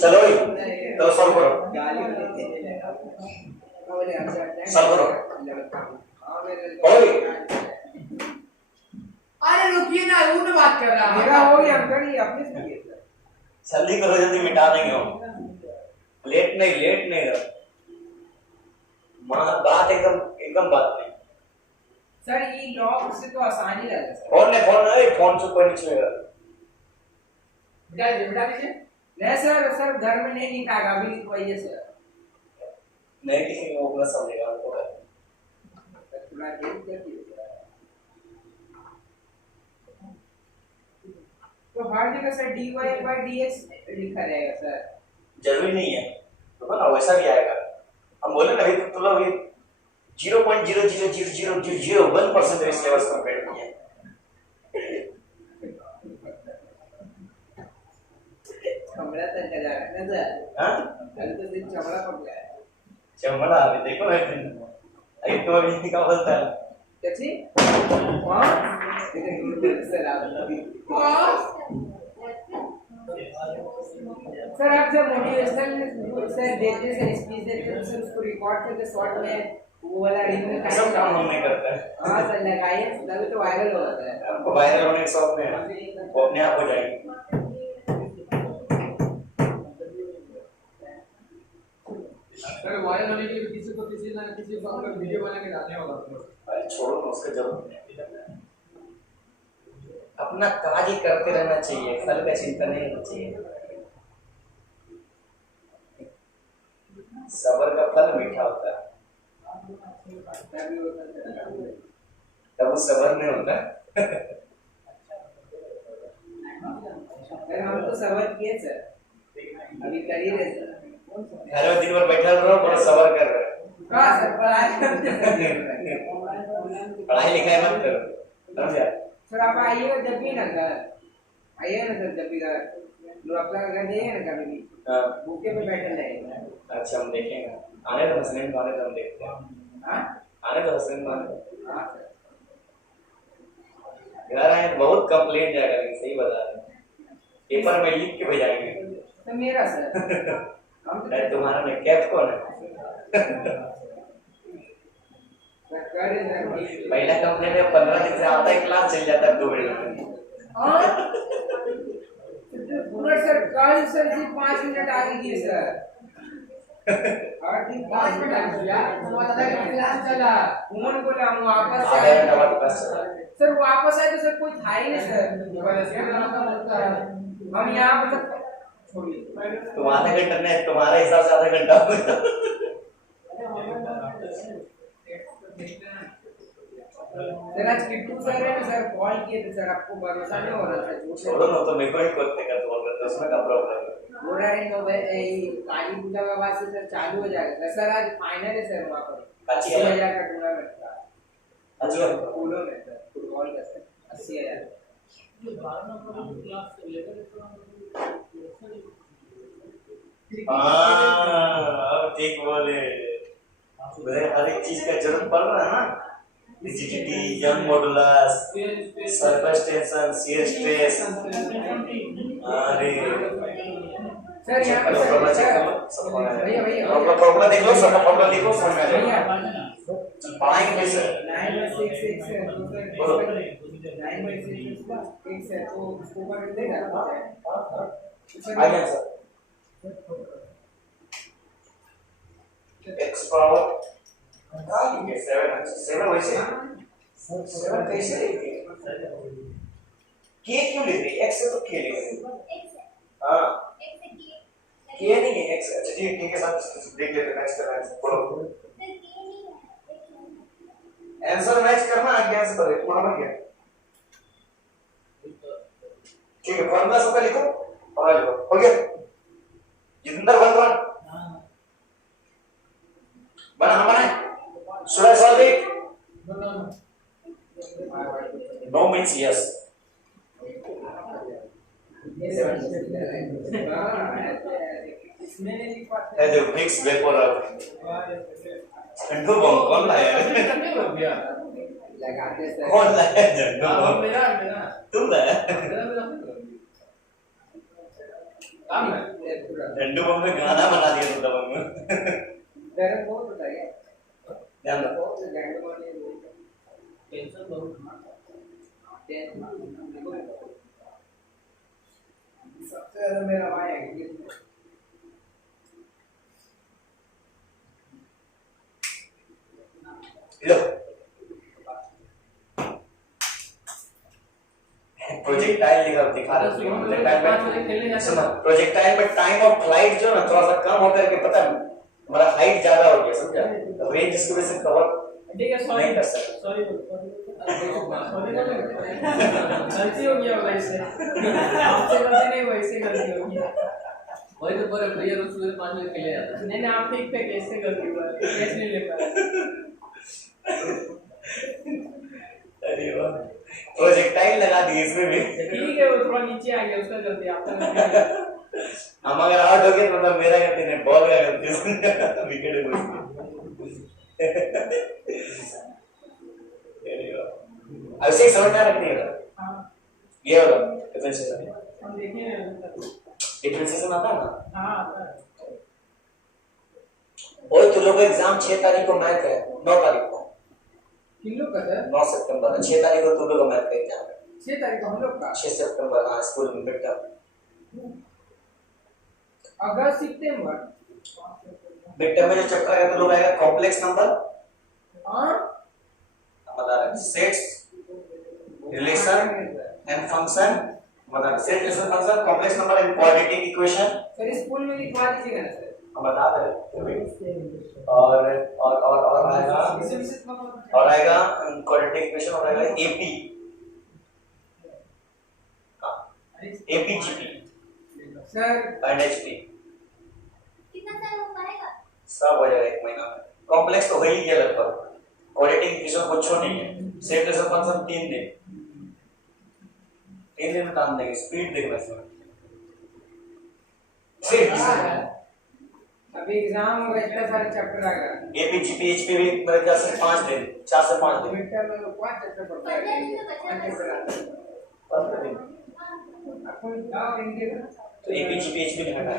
चलो तो सॉल्व करो, सॉल्व करो। ओए अरे रुकिए ना, वो ना बात कर रहा है। मेरा हो गया, करिए अपने से करिए सर। जल्दी करो, जल्दी मिटा देंगे हम, लेट नहीं करो, बात एकदम बात नहीं। सर ये लॉक से तो आसानी लगा सर। फोन से कोई नहीं छुएगा। बिठा दीजिए। नहीं सर घर में नहीं लिखाएगा, अभी लिखवाइए सर। नहीं किसी को अपना समझेगा, हमको है। थोड़ा देर कर दीजिए। तो हर जगह सर dy by dx लिखा रहेगा सर। जरूरी नहीं है, तो ना वैसा भी आएगा। हम बोले ना अभी तो अभी 0.0000001% सिलेबस कंप्लीट किया है। चमड़ा तक का जा रहा है ना सर। हाँ, अभी तो दिन चमड़ा पड़ गया है। चमड़ा अभी देखो, अभी तो अभी क्या बोलता है कैसी हाँ सर आप सर आप जब मोटिवेशनल सर देते सर स्पीच देते तो सर उसको रिकॉर्ड करके शॉर्ट में वो वाला रिंग सब काम हम नहीं करते हैं। हाँ सर लगाइए, तभी तो वायरल हो जाता है। आपको वायरल होने के शौक में है, वो अपने आप हो जाएगी। सर वायरल होने के लिए किसी ना किसी को अपना वीडियो बना के डालने होगा। अरे छोड़ो ना, उसका जरूरत नहीं। अपना कार्य करते रहना चाहिए, फल का चिंता नहीं होना चाहिए। सब्र का फल मीठा होता है, तब वो सब्र नहीं होता। सर हम तो सबर किए सर, अभी कर ही रहे सर। घर में दिन भर बैठा रहो, बड़ा सब्र कर रहे हो। हाँ सर पढ़ाई करते पढ़ाई लिखाई मत करो, समझा? सर आप आइएगा जब भी ना घर, आइएगा ना सर जब भी घर, लोग अपना घर जाइए ना कभी भी, हाँ, भूखे पे बैठे रहेगा। अच्छा हम देखेंगे, आने तो हसनैन को, आने तो हम देखते हैं। हाँ आने तो हसनैन को, आने हाँ सर घर आए तो बहुत कंप्लेंट जाएगा, लेकिन सही बता रहे हैं, पेपर में लिख के भेजाएंगे। तो मेरा सर हम तो नहीं, तुम्हारा नहीं, कैप कौन है? पहला कंप्लेंट में 15 दिन से आता है, क्लास चल जाता है 2 मिनट में। हाँ पूरा सर कल सर जी 5 मिनट आगे किए सर, हर दिन 5 मिनट आगे किया। क्लास चला, कौन बोला हम वापस आधा आए? घंटा बाद क्लास चला। सर वापस आए तो सर कोई था ही नहीं सर। हम यहाँ पर छोड़िए, तुम आधा घंटा नहीं, तुम्हारे हिसाब से आधा घंटा होगा। सर आज किट्टू सर है ना सर, कॉल किए थे सर, आपको भरोसा नहीं हो रहा था। छोड़ो ना, तो मेरे को ही करते का तो बोल रहे थे, उसमें क्या प्रॉब्लम है? बोल रहे हैं काली पूजा के बाद से सर चालू हो जाएगा सर। आज फाइनल है सर वहाँ पर, 80,000 का टूर्नामेंट था। अच्छा पोलो में सर, फुटबॉल का सर 80,000। हाँ ठीक बोले, हर एक चीज का जरूरत पड़ रहा है ना, rigidity, young modulus, surface tension, shear stress. अरे सर यहाँ पे फॉर्मूला देख लो, सबका फॉर्मूला लिखो, समझ में आ जाएगा। पढ़ाएंगे कैसे? 9/6 है तो सर 9/6 एक है तो इसको कर देगा। आगे सर, x पावर 7 वैसे 7 कैसे लिखते हैं? k क्यों लेते हैं? x से तो k लेते हैं। हाँ k नहीं है, x। अच्छा ठीक है, k के साथ देख लेते हैं, मैच करना है। बोलो आंसर मैच करना, आगे आंसर करो, नंबर क्या है? ठीक है, फॉर्मूला सबका लिखो और लिखो, हो गया? जितेंद्र बलवान बना बनाए, should I solve it? No means yes. है जो फिक्स वेपर अब झंडू बम कौन लाया? लगाते सर। कौन लाया झंडू बम? मेरा तुम लाया? काम है झंडू बम में गाना बना दिया तो दबंग में। दर्द बहुत होता है ध्यान रखो। बहुत झंडू वाले टेंशन बहुत सबसे ज्यादा मेरा भाई है कि लो प्रोजेक्टाइल लिखा दिखा रहा हूँ। प्रोजेक्टाइल में टाइम ऑफ फ्लाइट जो ना थोड़ा सा कम होकर के, पता है हमारा हाइट ज्यादा हो गया, समझा? रेंज इसकी वजह से कवर ठीक है, नहीं कर सकते। सॉरी गलती हो गया वैसे, आपसे गलती नहीं, वैसे गलती हो गई। वही तो पूरे प्लेयर उस 5 मिनट खेले जाता है। नहीं आप ठीक पे कैसे गलती हुआ, कैसे नहीं ले पाया? अरे वाह, प्रोजेक्टाइल लगा दिए इसमें भी। ठीक है, वो थोड़ा नीचे आ गया, उसका गलती, आपका गलती नहीं। हम अगर आउट हो गए तो मतलब मेरा गलती नहीं, बॉल का गलती, विकेट घुस गई। अरे वाह, अब से समझ में रखनी है। हां ये वाला डिफरेंशिएशन, हम देखेंगे डिफरेंशिएशन आता है ना। हां आता है। और तुम लोगों का एग्जाम 6 तारीख को मैथ है, 9 तारीख को, किन लोग का सर? 9 सितंबर, 6 तारीख को तुम लोगों का मैथ का एग्जाम है। 6 तारीख को हम लोग का 6 सितंबर, हाँ स्कूल में मिड टर्म। अगस्त सितंबर मिड टर्म में जो चैप्टर आएगा तो लोग आएगा कॉम्प्लेक्स नंबर, हां मतलब सेट्स, रिलेशन एंड फंक्शन, मतलब set relation function, complex number and quadratic equation. Sir school में लिखवा दीजिएगा ना सर। हम बता दे रहे और आएगा क्वाड्रेटिक इक्वेशन, और आएगा AP, AP GP sir and HP, कितना टाइम हो पाएगा? सब हो जाएगा 1 महीना में। कॉम्प्लेक्स तो हो ही गया लगभग, क्वाड्रेटिक इक्वेशन कुछ नहीं है, सेट रिलेशन फंक्शन 3 दिन में काम देंगे, स्पीड देखना इसमें। सेट अभी एग्जाम होगा, इतना सारे चैप्टर आएगा। एपीजीपी एचपी भी मेरे ख्याल से 5 दिन, 4 से 5 दिन। मिड टर्म में 5 चैप्टर पढ़ता है, 5 चैप्टर आता है। अपन क्या करेंगे तो एपीजीपी एचपी लिखना है,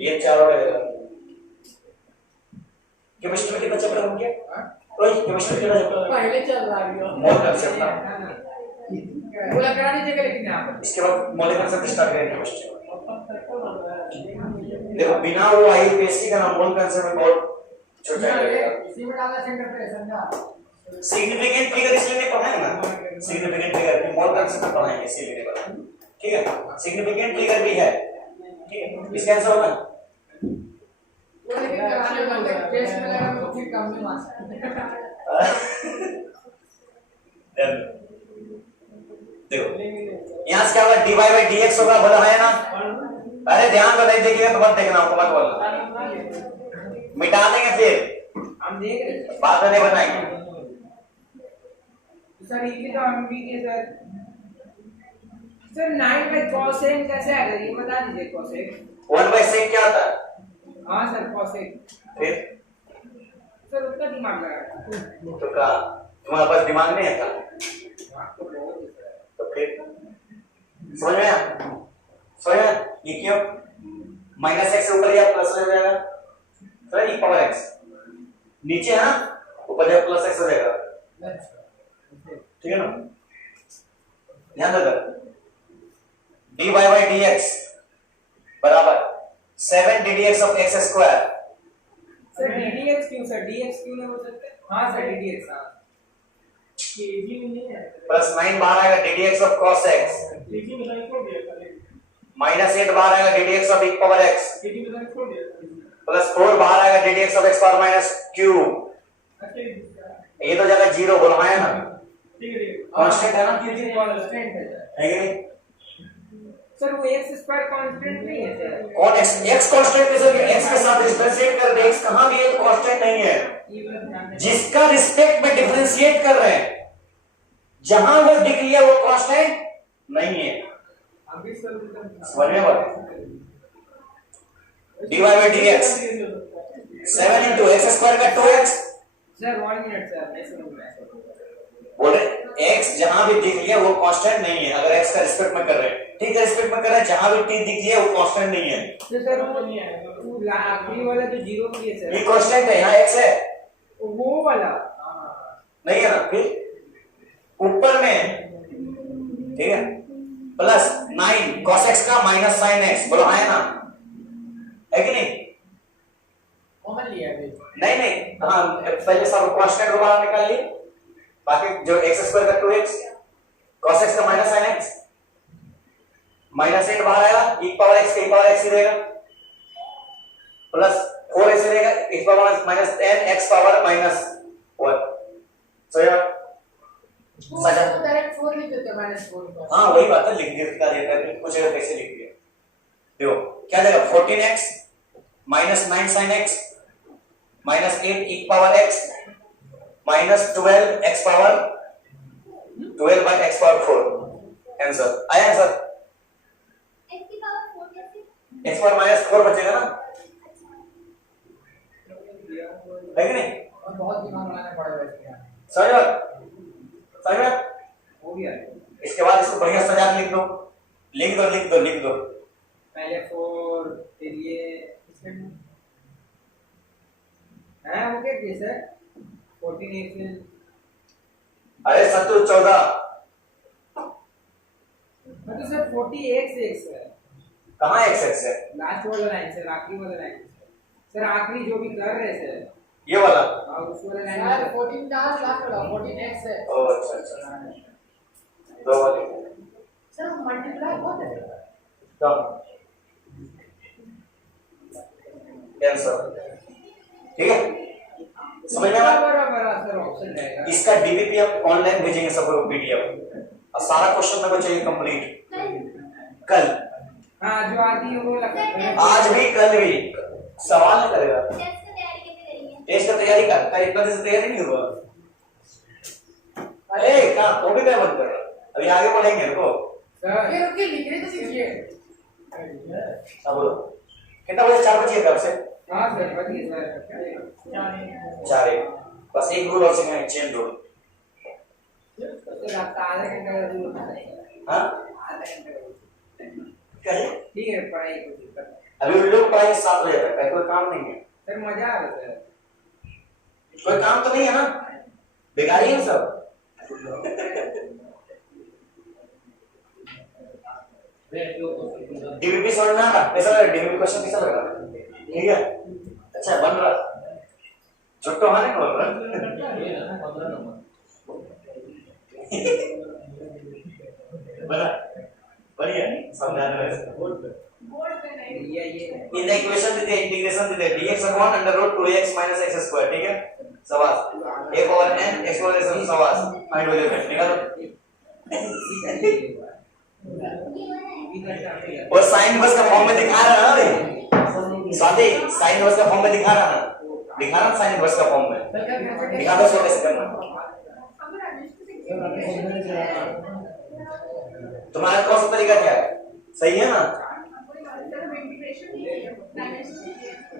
ये 4 हो जाएगा। केमिस्ट्री में कितना चैप्टर हो गया? ओए केमिस्ट्री कितना चैप्टर? पहले चल रहा है मोल कंसेप्ट था, बोला करा दीजिएगा लेकिन यहाँ पर इसके बाद मॉलिक्यूलर कंसेप्ट स्टार्ट करेंगे केमिस्ट्री में। देखो बिना वो आईपीएससी का नाम मोल कंसेप्ट में बहुत छोटा है, इसी में डाला सेंटर पे समझा। सिग्निफिकेंट फिगर इसलिए नहीं पढ़ाएंगे ना, सिग्निफिकेंट फिगर मोल कंसेप्ट में पढ़ाएंगे इसीलिए नहीं पढ़ाएंगे, ठीक है? सिग्निफिकेंट फिगर भी है, ठीक है? इसका आंसर होगा वो लेकिन कराने वाले टेस्ट में लगा तो फिर कम में मार्क्स देखो यहाँ से क्या होगा, dy by dx होगा, बोला है ना। अरे ध्यान तो नहीं देखिएगा तो मत देखना, हमको मत बोलना, मिटा देंगे फिर हम देख रहे हैं बाद में नहीं बनाएंगे। सर ये तो हम भी के सर 9 बाय cosec कैसे आएगा ये बता दीजिए। cosec 1 by sec क्या होता है? हाँ सर cosec फिर सर उतना दिमाग लगा तो का तुम्हारे पास दिमाग नहीं है क्या? तो बहुत है सर। तो फिर समझ में आया? समझ में? ये क्यों माइनस एक्स ऊपर या प्लस हो जाएगा सर, e पावर x नीचे है ना, ऊपर या प्लस x हो जाएगा, ठीक है ना। ध्यान रखना dy by dx बराबर 7 ddx of x square। Sir ddx क्यों सर, dx क्यों नहीं हो सकते? हाँ सर ddx हाँ केजी में नहीं है प्लस 9 बाहर आएगा ddx of cos x KG में लाइन छोड़ दिया माइनस 8 बाहर आएगा ddx of e power x KG में लाइन छोड़ दिया प्लस 4 बाहर आएगा ddx of x power minus q। अच्छा ये तो जगह जीरो बोला है ना, ठीक है कांस्टेंट है ना, क्योंकि कांस्टेंट है सर। है कि नहीं? सर वो x स्क्वायर कांस्टेंट नहीं है सर। कौन x कांस्टेंट है सर? x के साथ डिफरेंशिएट कर दे, x कहां भी है तो कांस्टेंट नहीं है। जिसका रिस्पेक्ट में डिफरेंशिएट कर रहे हैं, जहां वो दिख लिया वो कांस्टेंट नहीं है। अभी सर समझ में बात? dy by dx 7 into x square का 2x। सर 1 मिनट सर मैं समझ में आया। बोले x जहां भी दिख लिया वो कांस्टेंट नहीं है, अगर x का रिस्पेक्ट में कर रहे हैं, ठीक है रिस्पेक्ट में कर रहे हैं, जहां भी t दिख लिया वो कांस्टेंट नहीं है। तो सर वो आखिरी वाला जो जीरो की है ये सर, कांस्टेंट है, यहाँ x है वो वाला नहीं है ना, फिर ऊपर में ठीक है प्लस 9 cos x का माइनस sin x, बोलो है ना, है कि नहीं? कॉमन लिया है नहीं नहीं हाँ पहले सब कांस्टेंट को बाहर निकाल लिए, बाकी जो x स्क्वायर का 2x cos x का माइनस sin x माइनस 8 बाहर आएगा, e पावर x का e पावर x ही रहेगा प्लस 4 ऐसे रहेगा, e power minus 10 x power minus 1। सो यार सजा डायरेक्ट 4 लिख देते -4 हाँ वही बात है, लिख दिया दिखा दिया कुछ अगर कैसे लिख दिया। देखो क्या जाएगा 14x minus 9 sin x minus 8 e power x minus 12 x power 12 by x power 4। Answer आया आंसर, x की पावर 4 कैसे? x पावर माइनस 4 बचेगा ना, है कि नहीं? बहुत दिमाग लगाना पड़ेगा इसके लिए। समझ बात समझ में? हो गया इसके बाद इसको बढ़िया सजा के लिख दो लिख दो लिख दो लिख दो। पहले 4 फिर ये है वो क्या किया सर 14 एक से अरे 17 14 मतलब सर 48 से x है, कहाँ x x है? लास्ट वाला लाइन सर, आखिरी वाला लाइन सर, आखिरी जो भी कर रहे सर ये वाला और उस वाला लाइन 14 का लास्ट वाला 14x है। ओ अच्छा अच्छा दो वाले सर मल्टीप्लाई बहुत है तो आंसर ठीक है, समझ में आया? बराबर सर ऑप्शन रहेगा। इसका डीबीपी आप ऑनलाइन भेजेंगे सबको पीडीएफ और सारा क्वेश्चन मेरे को चाहिए कंप्लीट कल, हाँ जो आती है वो लगता है आज भी कल भी सवाल नहीं करेगा। टेस्ट की तैयारी कैसे करेंगे? टेस्ट का तैयारी कर से तैयारी नहीं हुआ। अरे कहाँ तो भी क्या बंद कर, अभी आगे बढ़ेंगे रुको। सर ये रुकिए लिखने तो सीखिए। अब बोलो कितना बजे? 4 बजे कब से? हाँ सर बढ़िया सर 4 बस एक रूल और सीखना, चेन रूल। सर आपका आधा घंटा का दूर होता है हाँ आधा घंटा क्या है? ठीक है पढ़ाई को दिक्कत अभी लोग पढ़ाई 7 बजे तक है, कोई काम नहीं है। सर मजा आ रहा है सर कोई काम तो नहीं है ना, बेकारी है सब। डीबीपी समझ में आ रहा? कैसा लगा डीबीपी क्वेश्चन, कैसा लगा? ठीक है अच्छा बन रहा छुट्टो हाने को बन रहा बना बढ़िया समझा रहे हैं। बोर्ड पे नहीं ये in the equation the integration the dx upon under root 2x minus x square, ठीक है सवाल एक और n एक्सपोनेंशियल सवाल फाइंड वैल्यू ऑफ निकालो। और साइन इनवर्स का फॉर्म में दिखा रहा है ना स्वाति, साइन इनवर्स का फॉर्म में दिखा रहा ना साइन इनवर्स का फॉर्म में दिखा दो, सो कैसे करना तुम्हारा कौन सा तरीका क्या है, सही है ना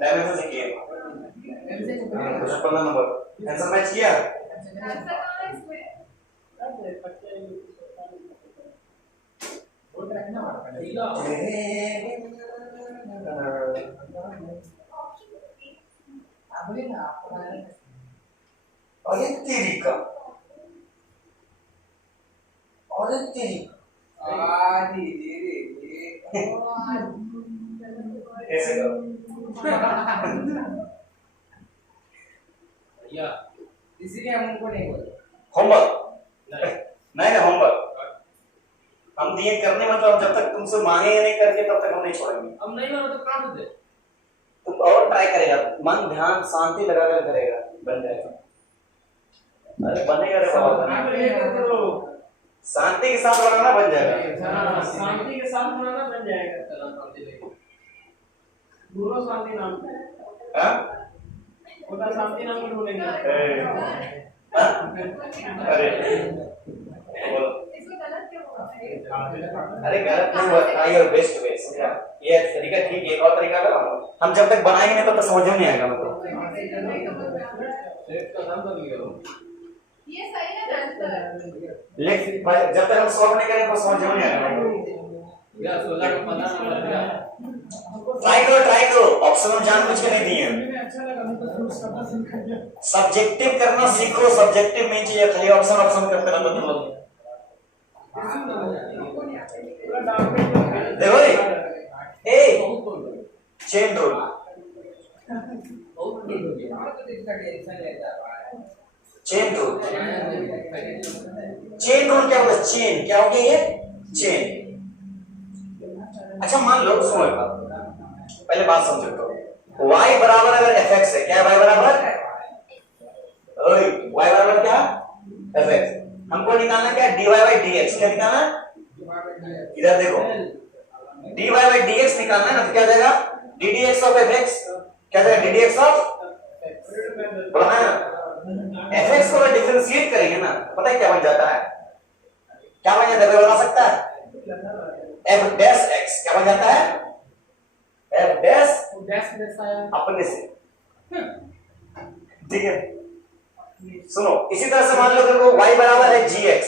डायमेंशन से किया क्वेश्चन 15 नंबर आंसर मैच किया। और ये तेरी का और ये तेरी ऐसे करो इसीलिए हम उनको नहीं बोलते होमवर्क नहीं होमवर्क हम दिए करने, मतलब जब तक तुमसे मांगे नहीं करके तब तक हम नहीं छोड़ेंगे। हम नहीं मानो तो काम दे तुम और ट्राई करेगा, मन ध्यान शांति लगाकर करेगा, बन जाएगा। अरे बनेगा रे बाबा, शांति के साथ बनाना बन जाएगा, शांति के साथ बनाना बन जाएगा। दोनों शांति नाम हाँ होता शांति नाम को ढूंढेंगे। अरे बोलो अरे गलत नहीं हुआ, ट्राई योर बेस्ट वे, समझा ये तरीका ठीक है, एक और तरीका करो हम जब तक बनाएंगे नहीं तब तक समझ में नहीं आएगा। मतलब ये सही है आंसर, लेकिन जब तक हम सॉल्व नहीं करेंगे तो समझ में नहीं आएगा। या 16 को 15 नंबर दिया, ट्राई करो ऑप्शन हम जानबूझ के नहीं दिए। सब्जेक्टिव करना सीखो, सब्जेक्टिव में चाहिए खाली ऑप्शन करते रहते तुम लोग। देखो ए चेन रूल, चेन रूल क्या होता है, चेन क्या हो गया ये चेन। अच्छा मान लो सुनो पहले बात समझो तो y बराबर अगर fx है, क्या y बराबर y बराबर क्या fx, हमको निकालना क्या dy by dx, क्या निकालना इधर देखो dy by dx निकालना है ना, तो क्या जाएगा ddx of fx, क्या जाएगा ddx of बोला ना fx को अगर डिफरेंशिएट करेंगे ना पता है क्या बन जाता है, क्या बन जाता है बता सकता है f डैश x, क्या बन जाता है f डैश अपने से, ठीक है। सुनो इसी तरह से मान लो देखो y बराबर है gx,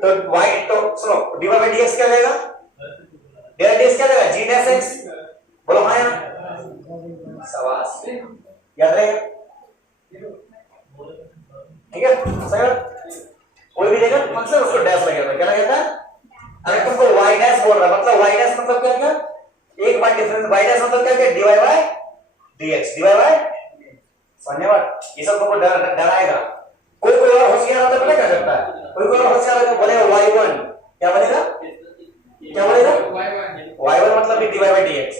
तो y तो सुनो dy by dx क्या जाएगा, dy by dx क्या जाएगा g डैश x, बोलो हाँ यार शाबाश याद रहेगा, ठीक है सही। कोई भी देगा मतलब उसको डैश लगेगा, क्या लगेगा अगर तुमको y डैश बोल रहा मतलब y डैश मतलब क्या क्या एक बार डिफरेंस, y डैश मतलब क्या क्या dy by dx, dy by समझने बात, ये सब तुमको डराएगा। कोई और होशियार होता है क्या करता है, कोई और होशियार होता है बोलेगा y1, क्या बोलेगा y1 मतलब कि dy by dx,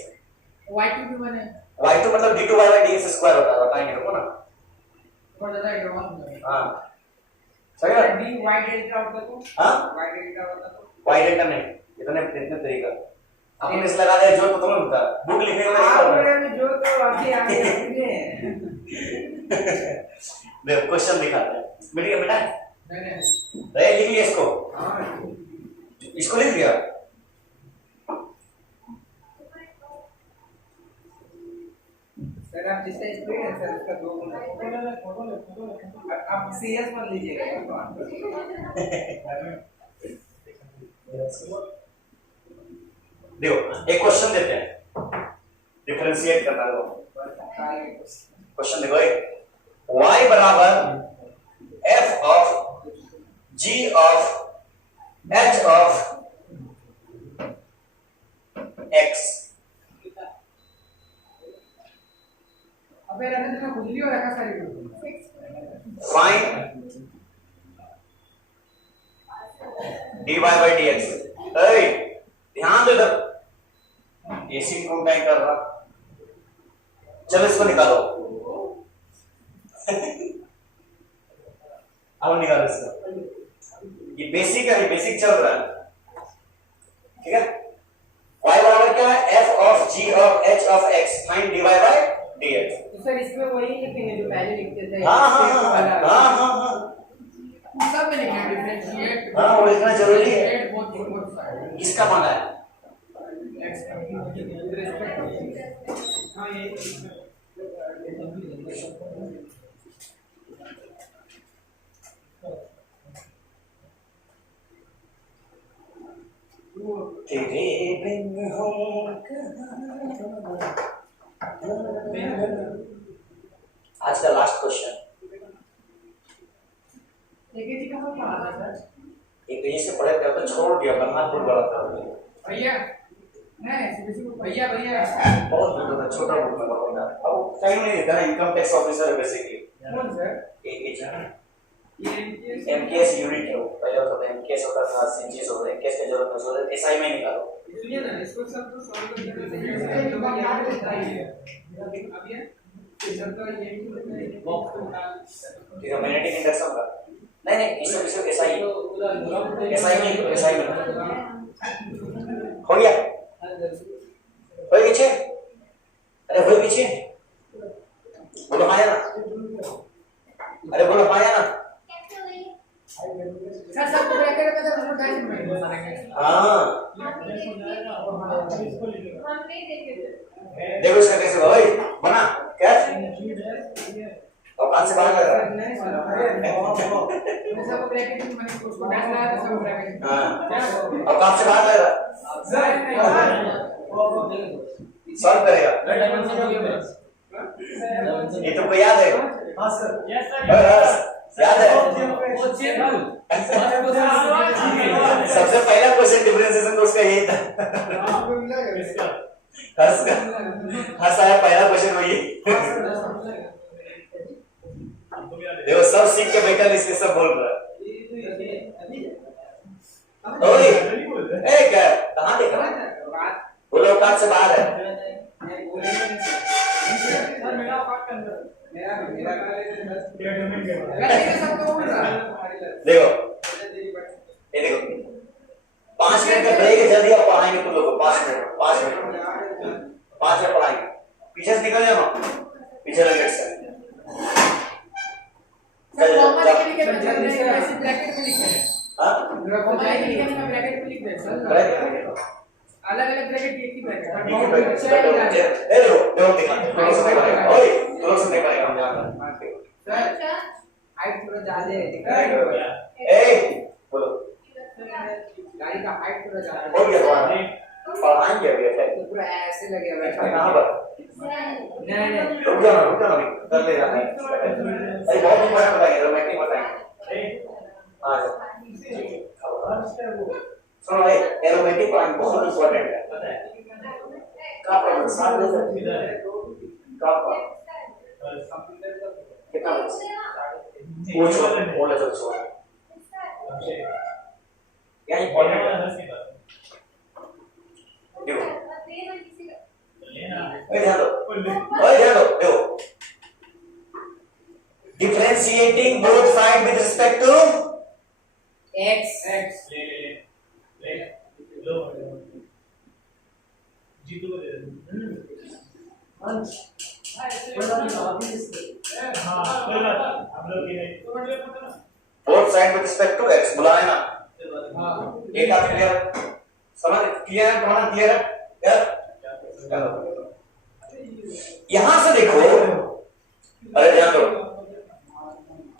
y2 भी बने, y2 मतलब d2y by dx स्क्वायर होता है, बताएंगे देखो ना और ज्यादा एडवांस हां सही है। dy डेल्टा होता तो हां y डेल्टा होता तो y डेल्टा नहीं, इतने तरीका आपने इस लगा दिया जो तो तुम्हें बता बुक लिखने का तरीका जो तो अभी आगे देखो क्वेश्चन दिखाते हैं बेटा बेटा नहीं लिख लिया इसको, इसको लिख लिया सर आप जिसका स्पीड है सर उसका 2 गुना, आप सीरियस मत लीजिएगा। देखो एक क्वेश्चन देते हैं डिफरेंशिएट करना है, क्वेश्चन देखो एक y बराबर f of g of h of x, अबे रखने में खुजली हो रखा सारी फाइंड dy by dx। ध्यान दो इधर, एसी क्यों टाइम कर रहा? चलो इसको निकालो। अब निकालो इसको। ये बेसिक है, ये बेसिक चल रहा है, ठीक है। y बराबर क्या है? f of g of h of x find dy by dx। तो सर इसमें वही लिखेंगे जो पहले लिखते थे। हाँ हाँ हाँ हाँ हाँ हाँ सब में लिखना है डिफरेंशिएट। हाँ, वो लिखना जरूरी है। बोथ साइड किसका माना है? x with respect to. हां ये तेरे बिन हो आज का लास्ट क्वेश्चन। एक जी का हम पढ़ा था सर। एक पेज से पढ़े थे तो छोड़ दिया, बरनाथ बुक बड़ा था भैया नहीं सीबीएसई को भैया बहुत बुक था, छोटा बुक में पढ़ा। अब टाइम नहीं देता ना, इनकम टैक्स ऑफिसर है बेसिकली। कौन सर? एक ये एमकेएस यूनिट है, वो पहले होता था एमकेएस होता था, सीजीएस होता है, एमकेएस की जरूरत नहीं होती, एसआई में निकालो। सुनिए ना, इसको सब तो सॉल्व करने के लिए तो याद रहता ही है। अब ये सब तो ये बॉक्स को ठीक है, मैग्नेटिक इंडक्शन का नहीं इसको एसआई में हो गया। कोई पीछे, अरे कोई पीछे बोलो आया ना, अरे बोलो आया ना। सर सब को ब्रैकेट में तो हम टाइम में बताएंगे। हाँ हमने देखे थे। देखो इसका कैसे भाई बना क्या, और कान से बाहर लग रहा है। नहीं सर सब को ब्रैकेट में मैंने उसको डाल रहा था, सब ब्रैकेट। हाँ, और कान से बाहर लग रहा है। सॉल्व करेगा ये तुमको याद है? हाँ सर। Yes sir. याद है? वो चेक सबसे पहला क्वेश्चन डिफरेंशिएशन तो उसका यही था। हर्ष आया पहला क्वेश्चन वही। देखो सब सीख के बैठा इसलिए सब बोल रहा है। ओए ए क्या कहां देख रहा है? बोलो काट से बाहर है। सर मेरा पार्ट के अंदर देखो ये देखो 5 मिनट का ब्रेक है, जल्दी आप पढ़ाएंगे तुम लोग को। 5 मिनट पढ़ाएंगे। पीछे से निकल जाओ, पीछे लगे से सर कॉमन के लिए ब्रैकेट में लिखना है। हां कॉमन के लिए मैं ब्रैकेट में लिख दे सर। अलग-अलग ब्रैकेट एक ही ब्रैकेट। ए देखो दिखा थोड़ा सा देखा ओए थोड़ा सा देखा हम जाना सर हाइट थोड़ा ज्यादा है दिख ए बोलो गाड़ी का हाइट थोड़ा ज्यादा है। हो गया तुम्हारा पढ़ाएंगे अभी है तो पूरा ऐसे लगे बैठा। कहां पर नहीं रुक जाओ कर ले रहा है। अरे बहुत ऊपर बताइए, रोमांटिक बताइए। हां सुनो भाई, एरोमेटिक पॉइंट बहुत इंपॉर्टेंट है। का प्रॉब्लम साथ ले सकते हैं का कितना पूछो बोले तो छोड़ क्या इंपॉर्टेंट है देखो ध्यान दो देखो differentiating both side with respect to x ले लो जीतू को दे दे। हाँ कोई बात हम लोग ये both side with respect to x बुला है ना। एक आप क्लियर समझ क्लियर है, प्रमाण क्लियर है यार। यहां से देखो, अरे ध्यान दो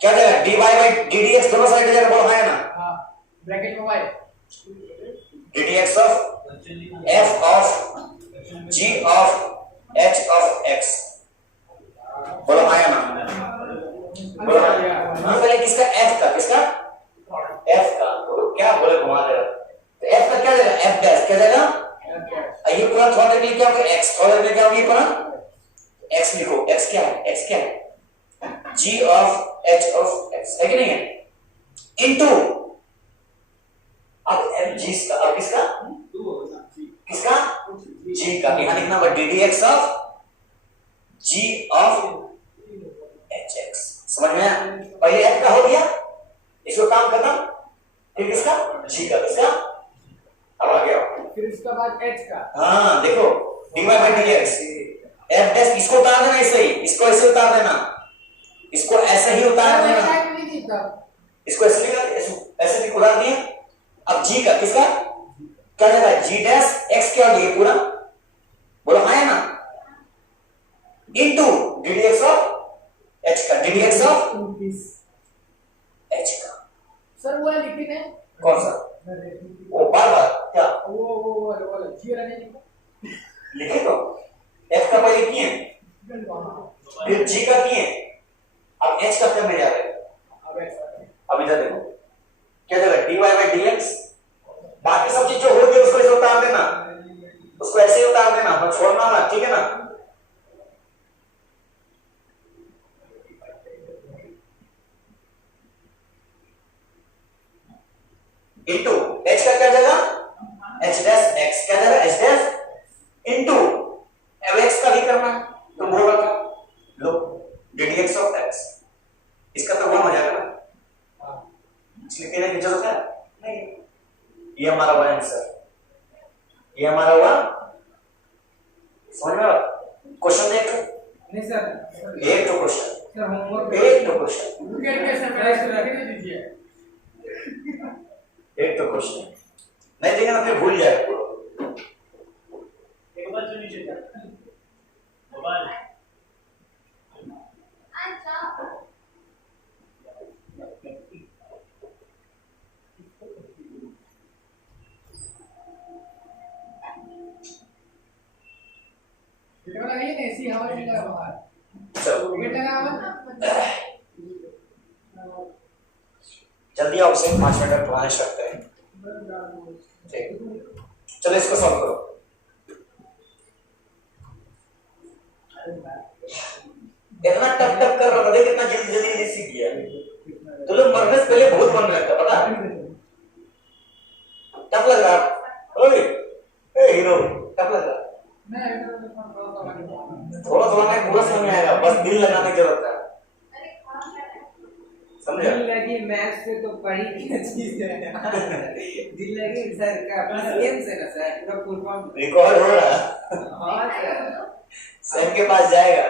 क्या देगा dy by ddx दोनों साइड जगह बोला है ना। हां ब्रैकेट में y ddx of f of g of h of x बोला है ना। बोला हां पहले किसका f का f का तो क्या बोले घुमा देगा तो f का क्या देगा f डैश क्या देगा ये पूरा थोड़ा देर के लिए क्या होगा x थोड़ा देर के लिए क्या होगा ये पूरा x लिखो। x क्या है g of h of x है कि नहीं है इनटू अब f g का अब किसका जी का, यहां लिखना होगा ddx of g of hx। समझ में आया? पहले f का हो गया, इसको काम करना, फिर किसका? g का, किसका? अब आ गया फिर उसके बाद h का। हाँ देखो dy by dx, f dash इसको उतार देना ऐसे ही, इसको ऐसे उतार देना, इसको ऐसे ही उतार देना, इसको ऐसे भी उतार दिए। अब g का, किसका क्या जाएगा? g डैश x क्या हो गया पूरा, बोलो हाँ है ना, इनटू ddx ऑफ h का, ddx ऑफ h का। सर वो लिखी है कौन सा? वो बार बार क्या वो जी वाला नहीं लिखे तो f का पहले किए, फिर g का किए, अब h का फिर में जा रहे हैं। अब इधर देखो क्या जगह dy by dx, बाकी सब चीज जो हो गई उसको ऐसे उतार देना, उसको ऐसे ही उतार देना, और छोड़ना ना, ठीक है ना। इनटू h का क्या जगह? h डैश x क्या जगह? h डैश इनटू अब x का भी करना है तो वो रखा लो ddx ऑफ x, इसका तो वन हो जाएगा ना, इसलिए कहने की जरूरत है नहीं। ये हमारा हुआ आंसर, ये हमारा हुआ। समझ में आ? क्वेश्चन देख नहीं सर एक तो क्वेश्चन, सर होमवर्क एक तो क्वेश्चन, बुकेट के सर मेरे दीजिए एक तो क्वेश्चन नहीं देंगे ना फिर भूल जाएगा पूरा। एक बार जो नीचे जा मोबाइल बेटा लगाइए ना ऐसी हवा नहीं लगा बाहर, चलो बुकेट लगा हुआ जल्दी आओ, उसे 5 मिनट में तुम्हारे करते हैं, ठीक। चलो इसको सॉल्व करो। इतना टप टप कर रहा था, देख कितना जल्दी जल्दी सीख गया। तो लोग मरने से पहले बहुत मन लगता पता, टप लग रहा। ओए ए हीरो टप लग रहा, थोड़ा थोड़ा नहीं पूरा समझ में आएगा, बस दिल लगाने की जरूरत है, समझे? दिल लगी मैथ से तो पढ़ी क्या चीज है दिल लगी सर का सेम से ना सर, पूरा फुल फॉर्म रिकॉर्ड हो रहा। हाँ सर के पास जाएगा।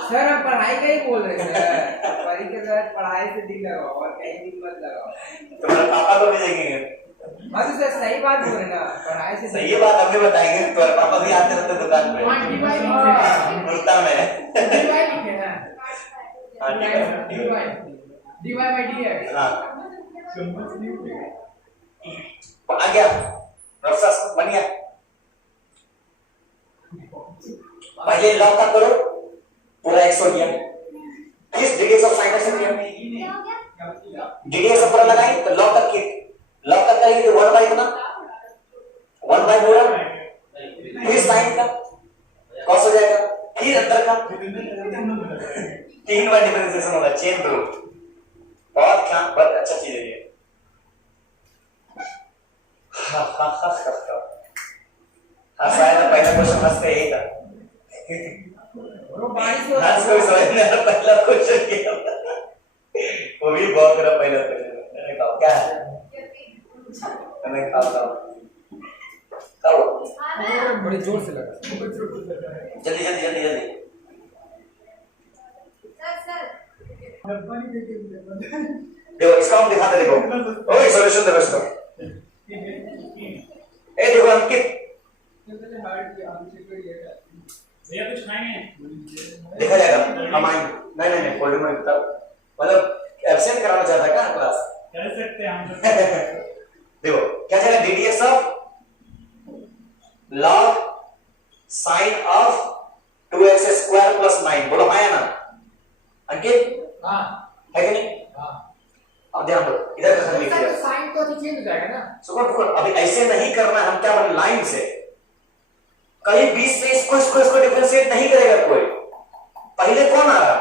सर हम पढ़ाई का ही बोल रहे हैं सर, पढ़ी के साथ पढ़ाई से दिल लगाओ और कहीं दिल मत लगाओ। तुम्हारे पापा को भी देखेंगे। हाँ तो सर सही बात बोल रहे ना, पढ़ाई से सही बात हमें बताएंगे, तुम्हारे पापा भी आते रहते दुकान पे कुर्ता में। हाँ ठीक है ठीक है dy by dx हाँ आ गया, प्रोसेस बन गया। पहले लॉग का करो, पूरा x हो गया, किस ddx ऑफ sin x किया, ddx पूरा लगाएंगे तो लॉग तक किए, लॉग तक करेंगे तो 1 बाय इतना 1 बाय पूरा, फिर sin का cos हो जाएगा, फिर अंदर का 3 बार डिफरेंशिएशन होगा, चेन रूल। बहुत बहुत अच्छा चीज है ये। शायद पहला क्वेश्चन हंस पे यही था, हंस को भी समझ में आया पहला क्वेश्चन क्या था, वो भी बहुत मेरा पहला क्वेश्चन। मैंने कहा क्या है, मैंने कहा बड़े जोर से लगा, जल्दी जल्दी जल्दी जल्दी। देखो इसका हम दिखाते, देखो ओए सॉल्यूशन देखो इसका, ए देखो अंकित भैया कुछ खाएंगे देखा जाएगा हम आएंगे। नहीं नहीं नहीं फोल्डिंग में मतलब एब्सेंट कराना चाहता है क्या क्लास, कर सकते हैं हम। देखो क्या जाएगा ddx of log sin of 2x square plus 9, बोलो हाँ या ना अंकित, हाँ है कि नहीं? हाँ अब ध्यान दो इधर का लिख दिया, साइन तो चेंज हो जाएगा ना। सुनो अभी ऐसे नहीं करना, हम क्या बने लाइन से कहीं बीच में इसको डिफरेंशिएट नहीं करेगा कोई। पहले कौन आ रहा,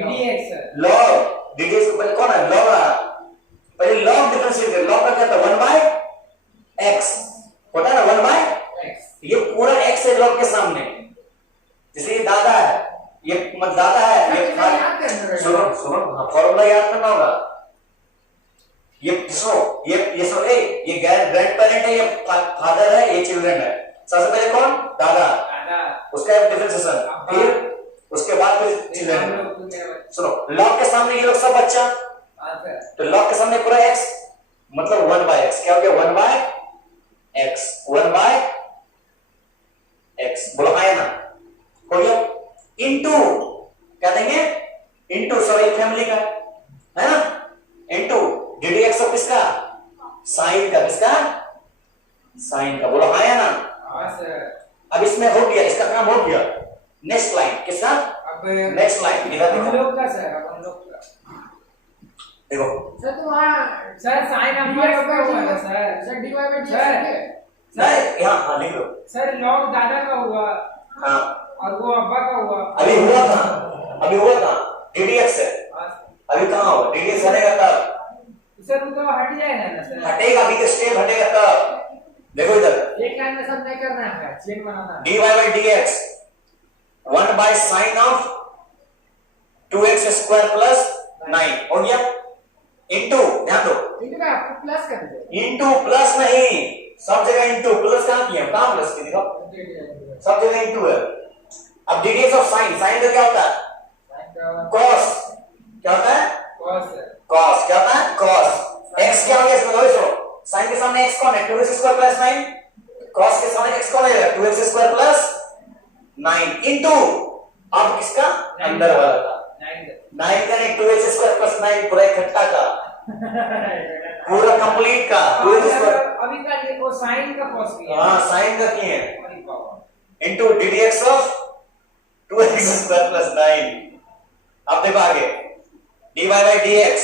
dx सर, log ddx से पहले कौन है, log आ रहा, पहले log डिफरेंशिएट कर, log का क्या था 1 बाय x होता है ना, 1 बाय x ग्रैंड पेरेंट है, ये फादर है, ये चिल्ड्रन है। सबसे पहले कौन? दादा, दादा, उसका डिफरेंशिएशन, फिर उसके बाद फिर चिल्ड्रन। सुनो, लॉग के सामने ये लोग सब बच्चा, तो लॉग के सामने पूरा x मतलब 1/x, क्या हो गया? 1/x, 1/x, बोलो आया ना, हो गया। इनटू क्या देंगे? इनटू सॉरी फैमिली का है ना, इनटू ddx ऑफ किसका? साइन का, किसका? साइन का, बोलो आया ना। हाँ सर। अब इसमें हो गया, इसका काम हो गया। नेक्स्ट लाइन किसका? अब नेक्स्ट लाइन इधर हम देखो, लोग का सर, अब हम लोग का देखो सर तो वहाँ सर साइन हमारे ऊपर हुआ ना sir. Sir dy by dx sir. है। नहीं यहाँ हाँ लिख लो। सर लॉग दादा का हुआ हाँ और वो अब्बा का हुआ। अभी हुआ था, अभी हुआ था ddx है, हाँ, अभी कहाँ हुआ? ddx हटेगा तब, सर वो तो हट जाएगा ना सर। हटेगा, अभी तो स्टेप हटेगा तब। देखो इधर, एक लाइन में सब नहीं करना है, चेन बनाना है। dy by dx 1 by sin of 2x square plus 9 हो गया। इनटू, ध्यान दो, इनटू का प्लस कर दो। इनटू प्लस नहीं, सब जगह इनटू, प्लस कहाँ किया? कहाँ प्लस की? देखो सब जगह इनटू है। अब ddx ऑफ sin, sin का क्या होता है? cos, क्या होता है? Cos sir. cos, क्या होता है? cos। x क्या हो गया इसमें? देखो sin के सामने x कौन है? 2x square plus 9। cos के सामने x कौन है? 2x square plus 9 इनटू अब किसका? अंदर वाला का 9 का नहीं, 2x square plus 9 पूरा इकट्ठा का, पूरा कंप्लीट का, 2x square। अभी का ये वो साइन का कॉस किया। हाँ साइन का किए into ddx of 2x square plus 9। अब देखो आगे, dy by dx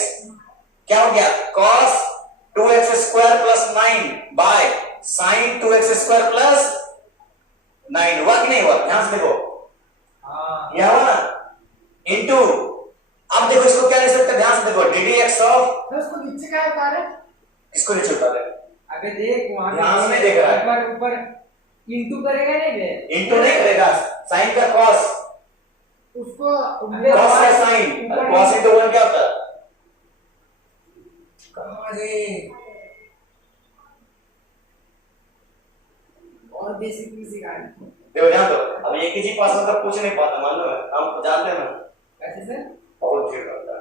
क्या हो गया? cos 2x square plus 9 by sin 2x square plus 9। हुआ कि नहीं हुआ? ध्यान से देखो, हाँ यह हुआ ना, इनटू अब देखो इसको क्या लिख सकते हैं? ध्यान से देखो, ddx ऑफ, तो उसको नीचे का उतार है। इसको नीचे उतार दे, अबे देख वहां ध्यान से नहीं देख रहा है। ऊपर ऊपर इंटू करेगा नहीं बे? इनटू नहीं करेगा, साइन का cos, उसको cos का साइन, cos into 1 क्या होता है? और बेसिक भी सिखा है। देखो ध्यान दो, अब एक ही चीज पास होता पूछ नहीं पाता, मालूम है, हम जानते हैं ना, कैसे सर? बहुत भीड़ रहता है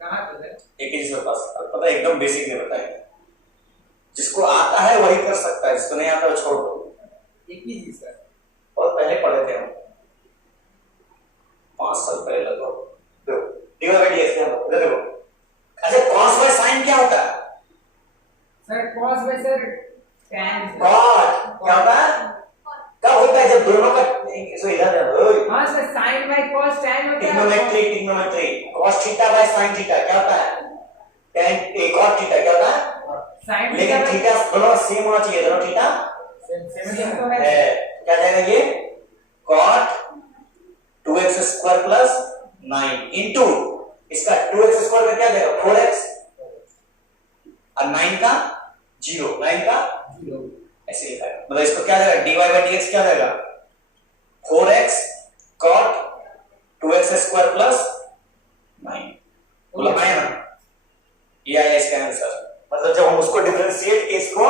कहां पे सर? एक ही चीज के पास, पता है एकदम बेसिक नहीं बताएंगे। जिसको आता है वही कर सकता है, जिसको नहीं आता वो छोड़ दो। एक ही चीज सर। बहुत पहले पढ़े थे हम, 5 साल पहले लगभग। देखो dy by dx क्या होता है? देखो अच्छा, cos by sin क्या होता है? Sir cos bye sir tan cot क्या होता है? कब होता है? जब दोनों का सो इधर है, हां sir sin by cos tan होता है। Trigonometry cos theta by sin theta क्या होता है? tan cot थीटा क्या होता है? sin लेकिन थीटा दोनों सेम होना चाहिए, दोनों थीटा सेम तो है। है। क्या जाएगा ये? cot 2x square plus 9 into इसका 2x square में क्या जाएगा? 4x और 9 का 0, 9 का 0 ऐसे लिखा है। मतलब इसको क्या जाएगा? dy by dx क्या जाएगा? 4x cot 2x square plus 9। बोला आया ना, ये आया इसका आंसर। मतलब जब हम उसको डिफरेंशिएट के इसको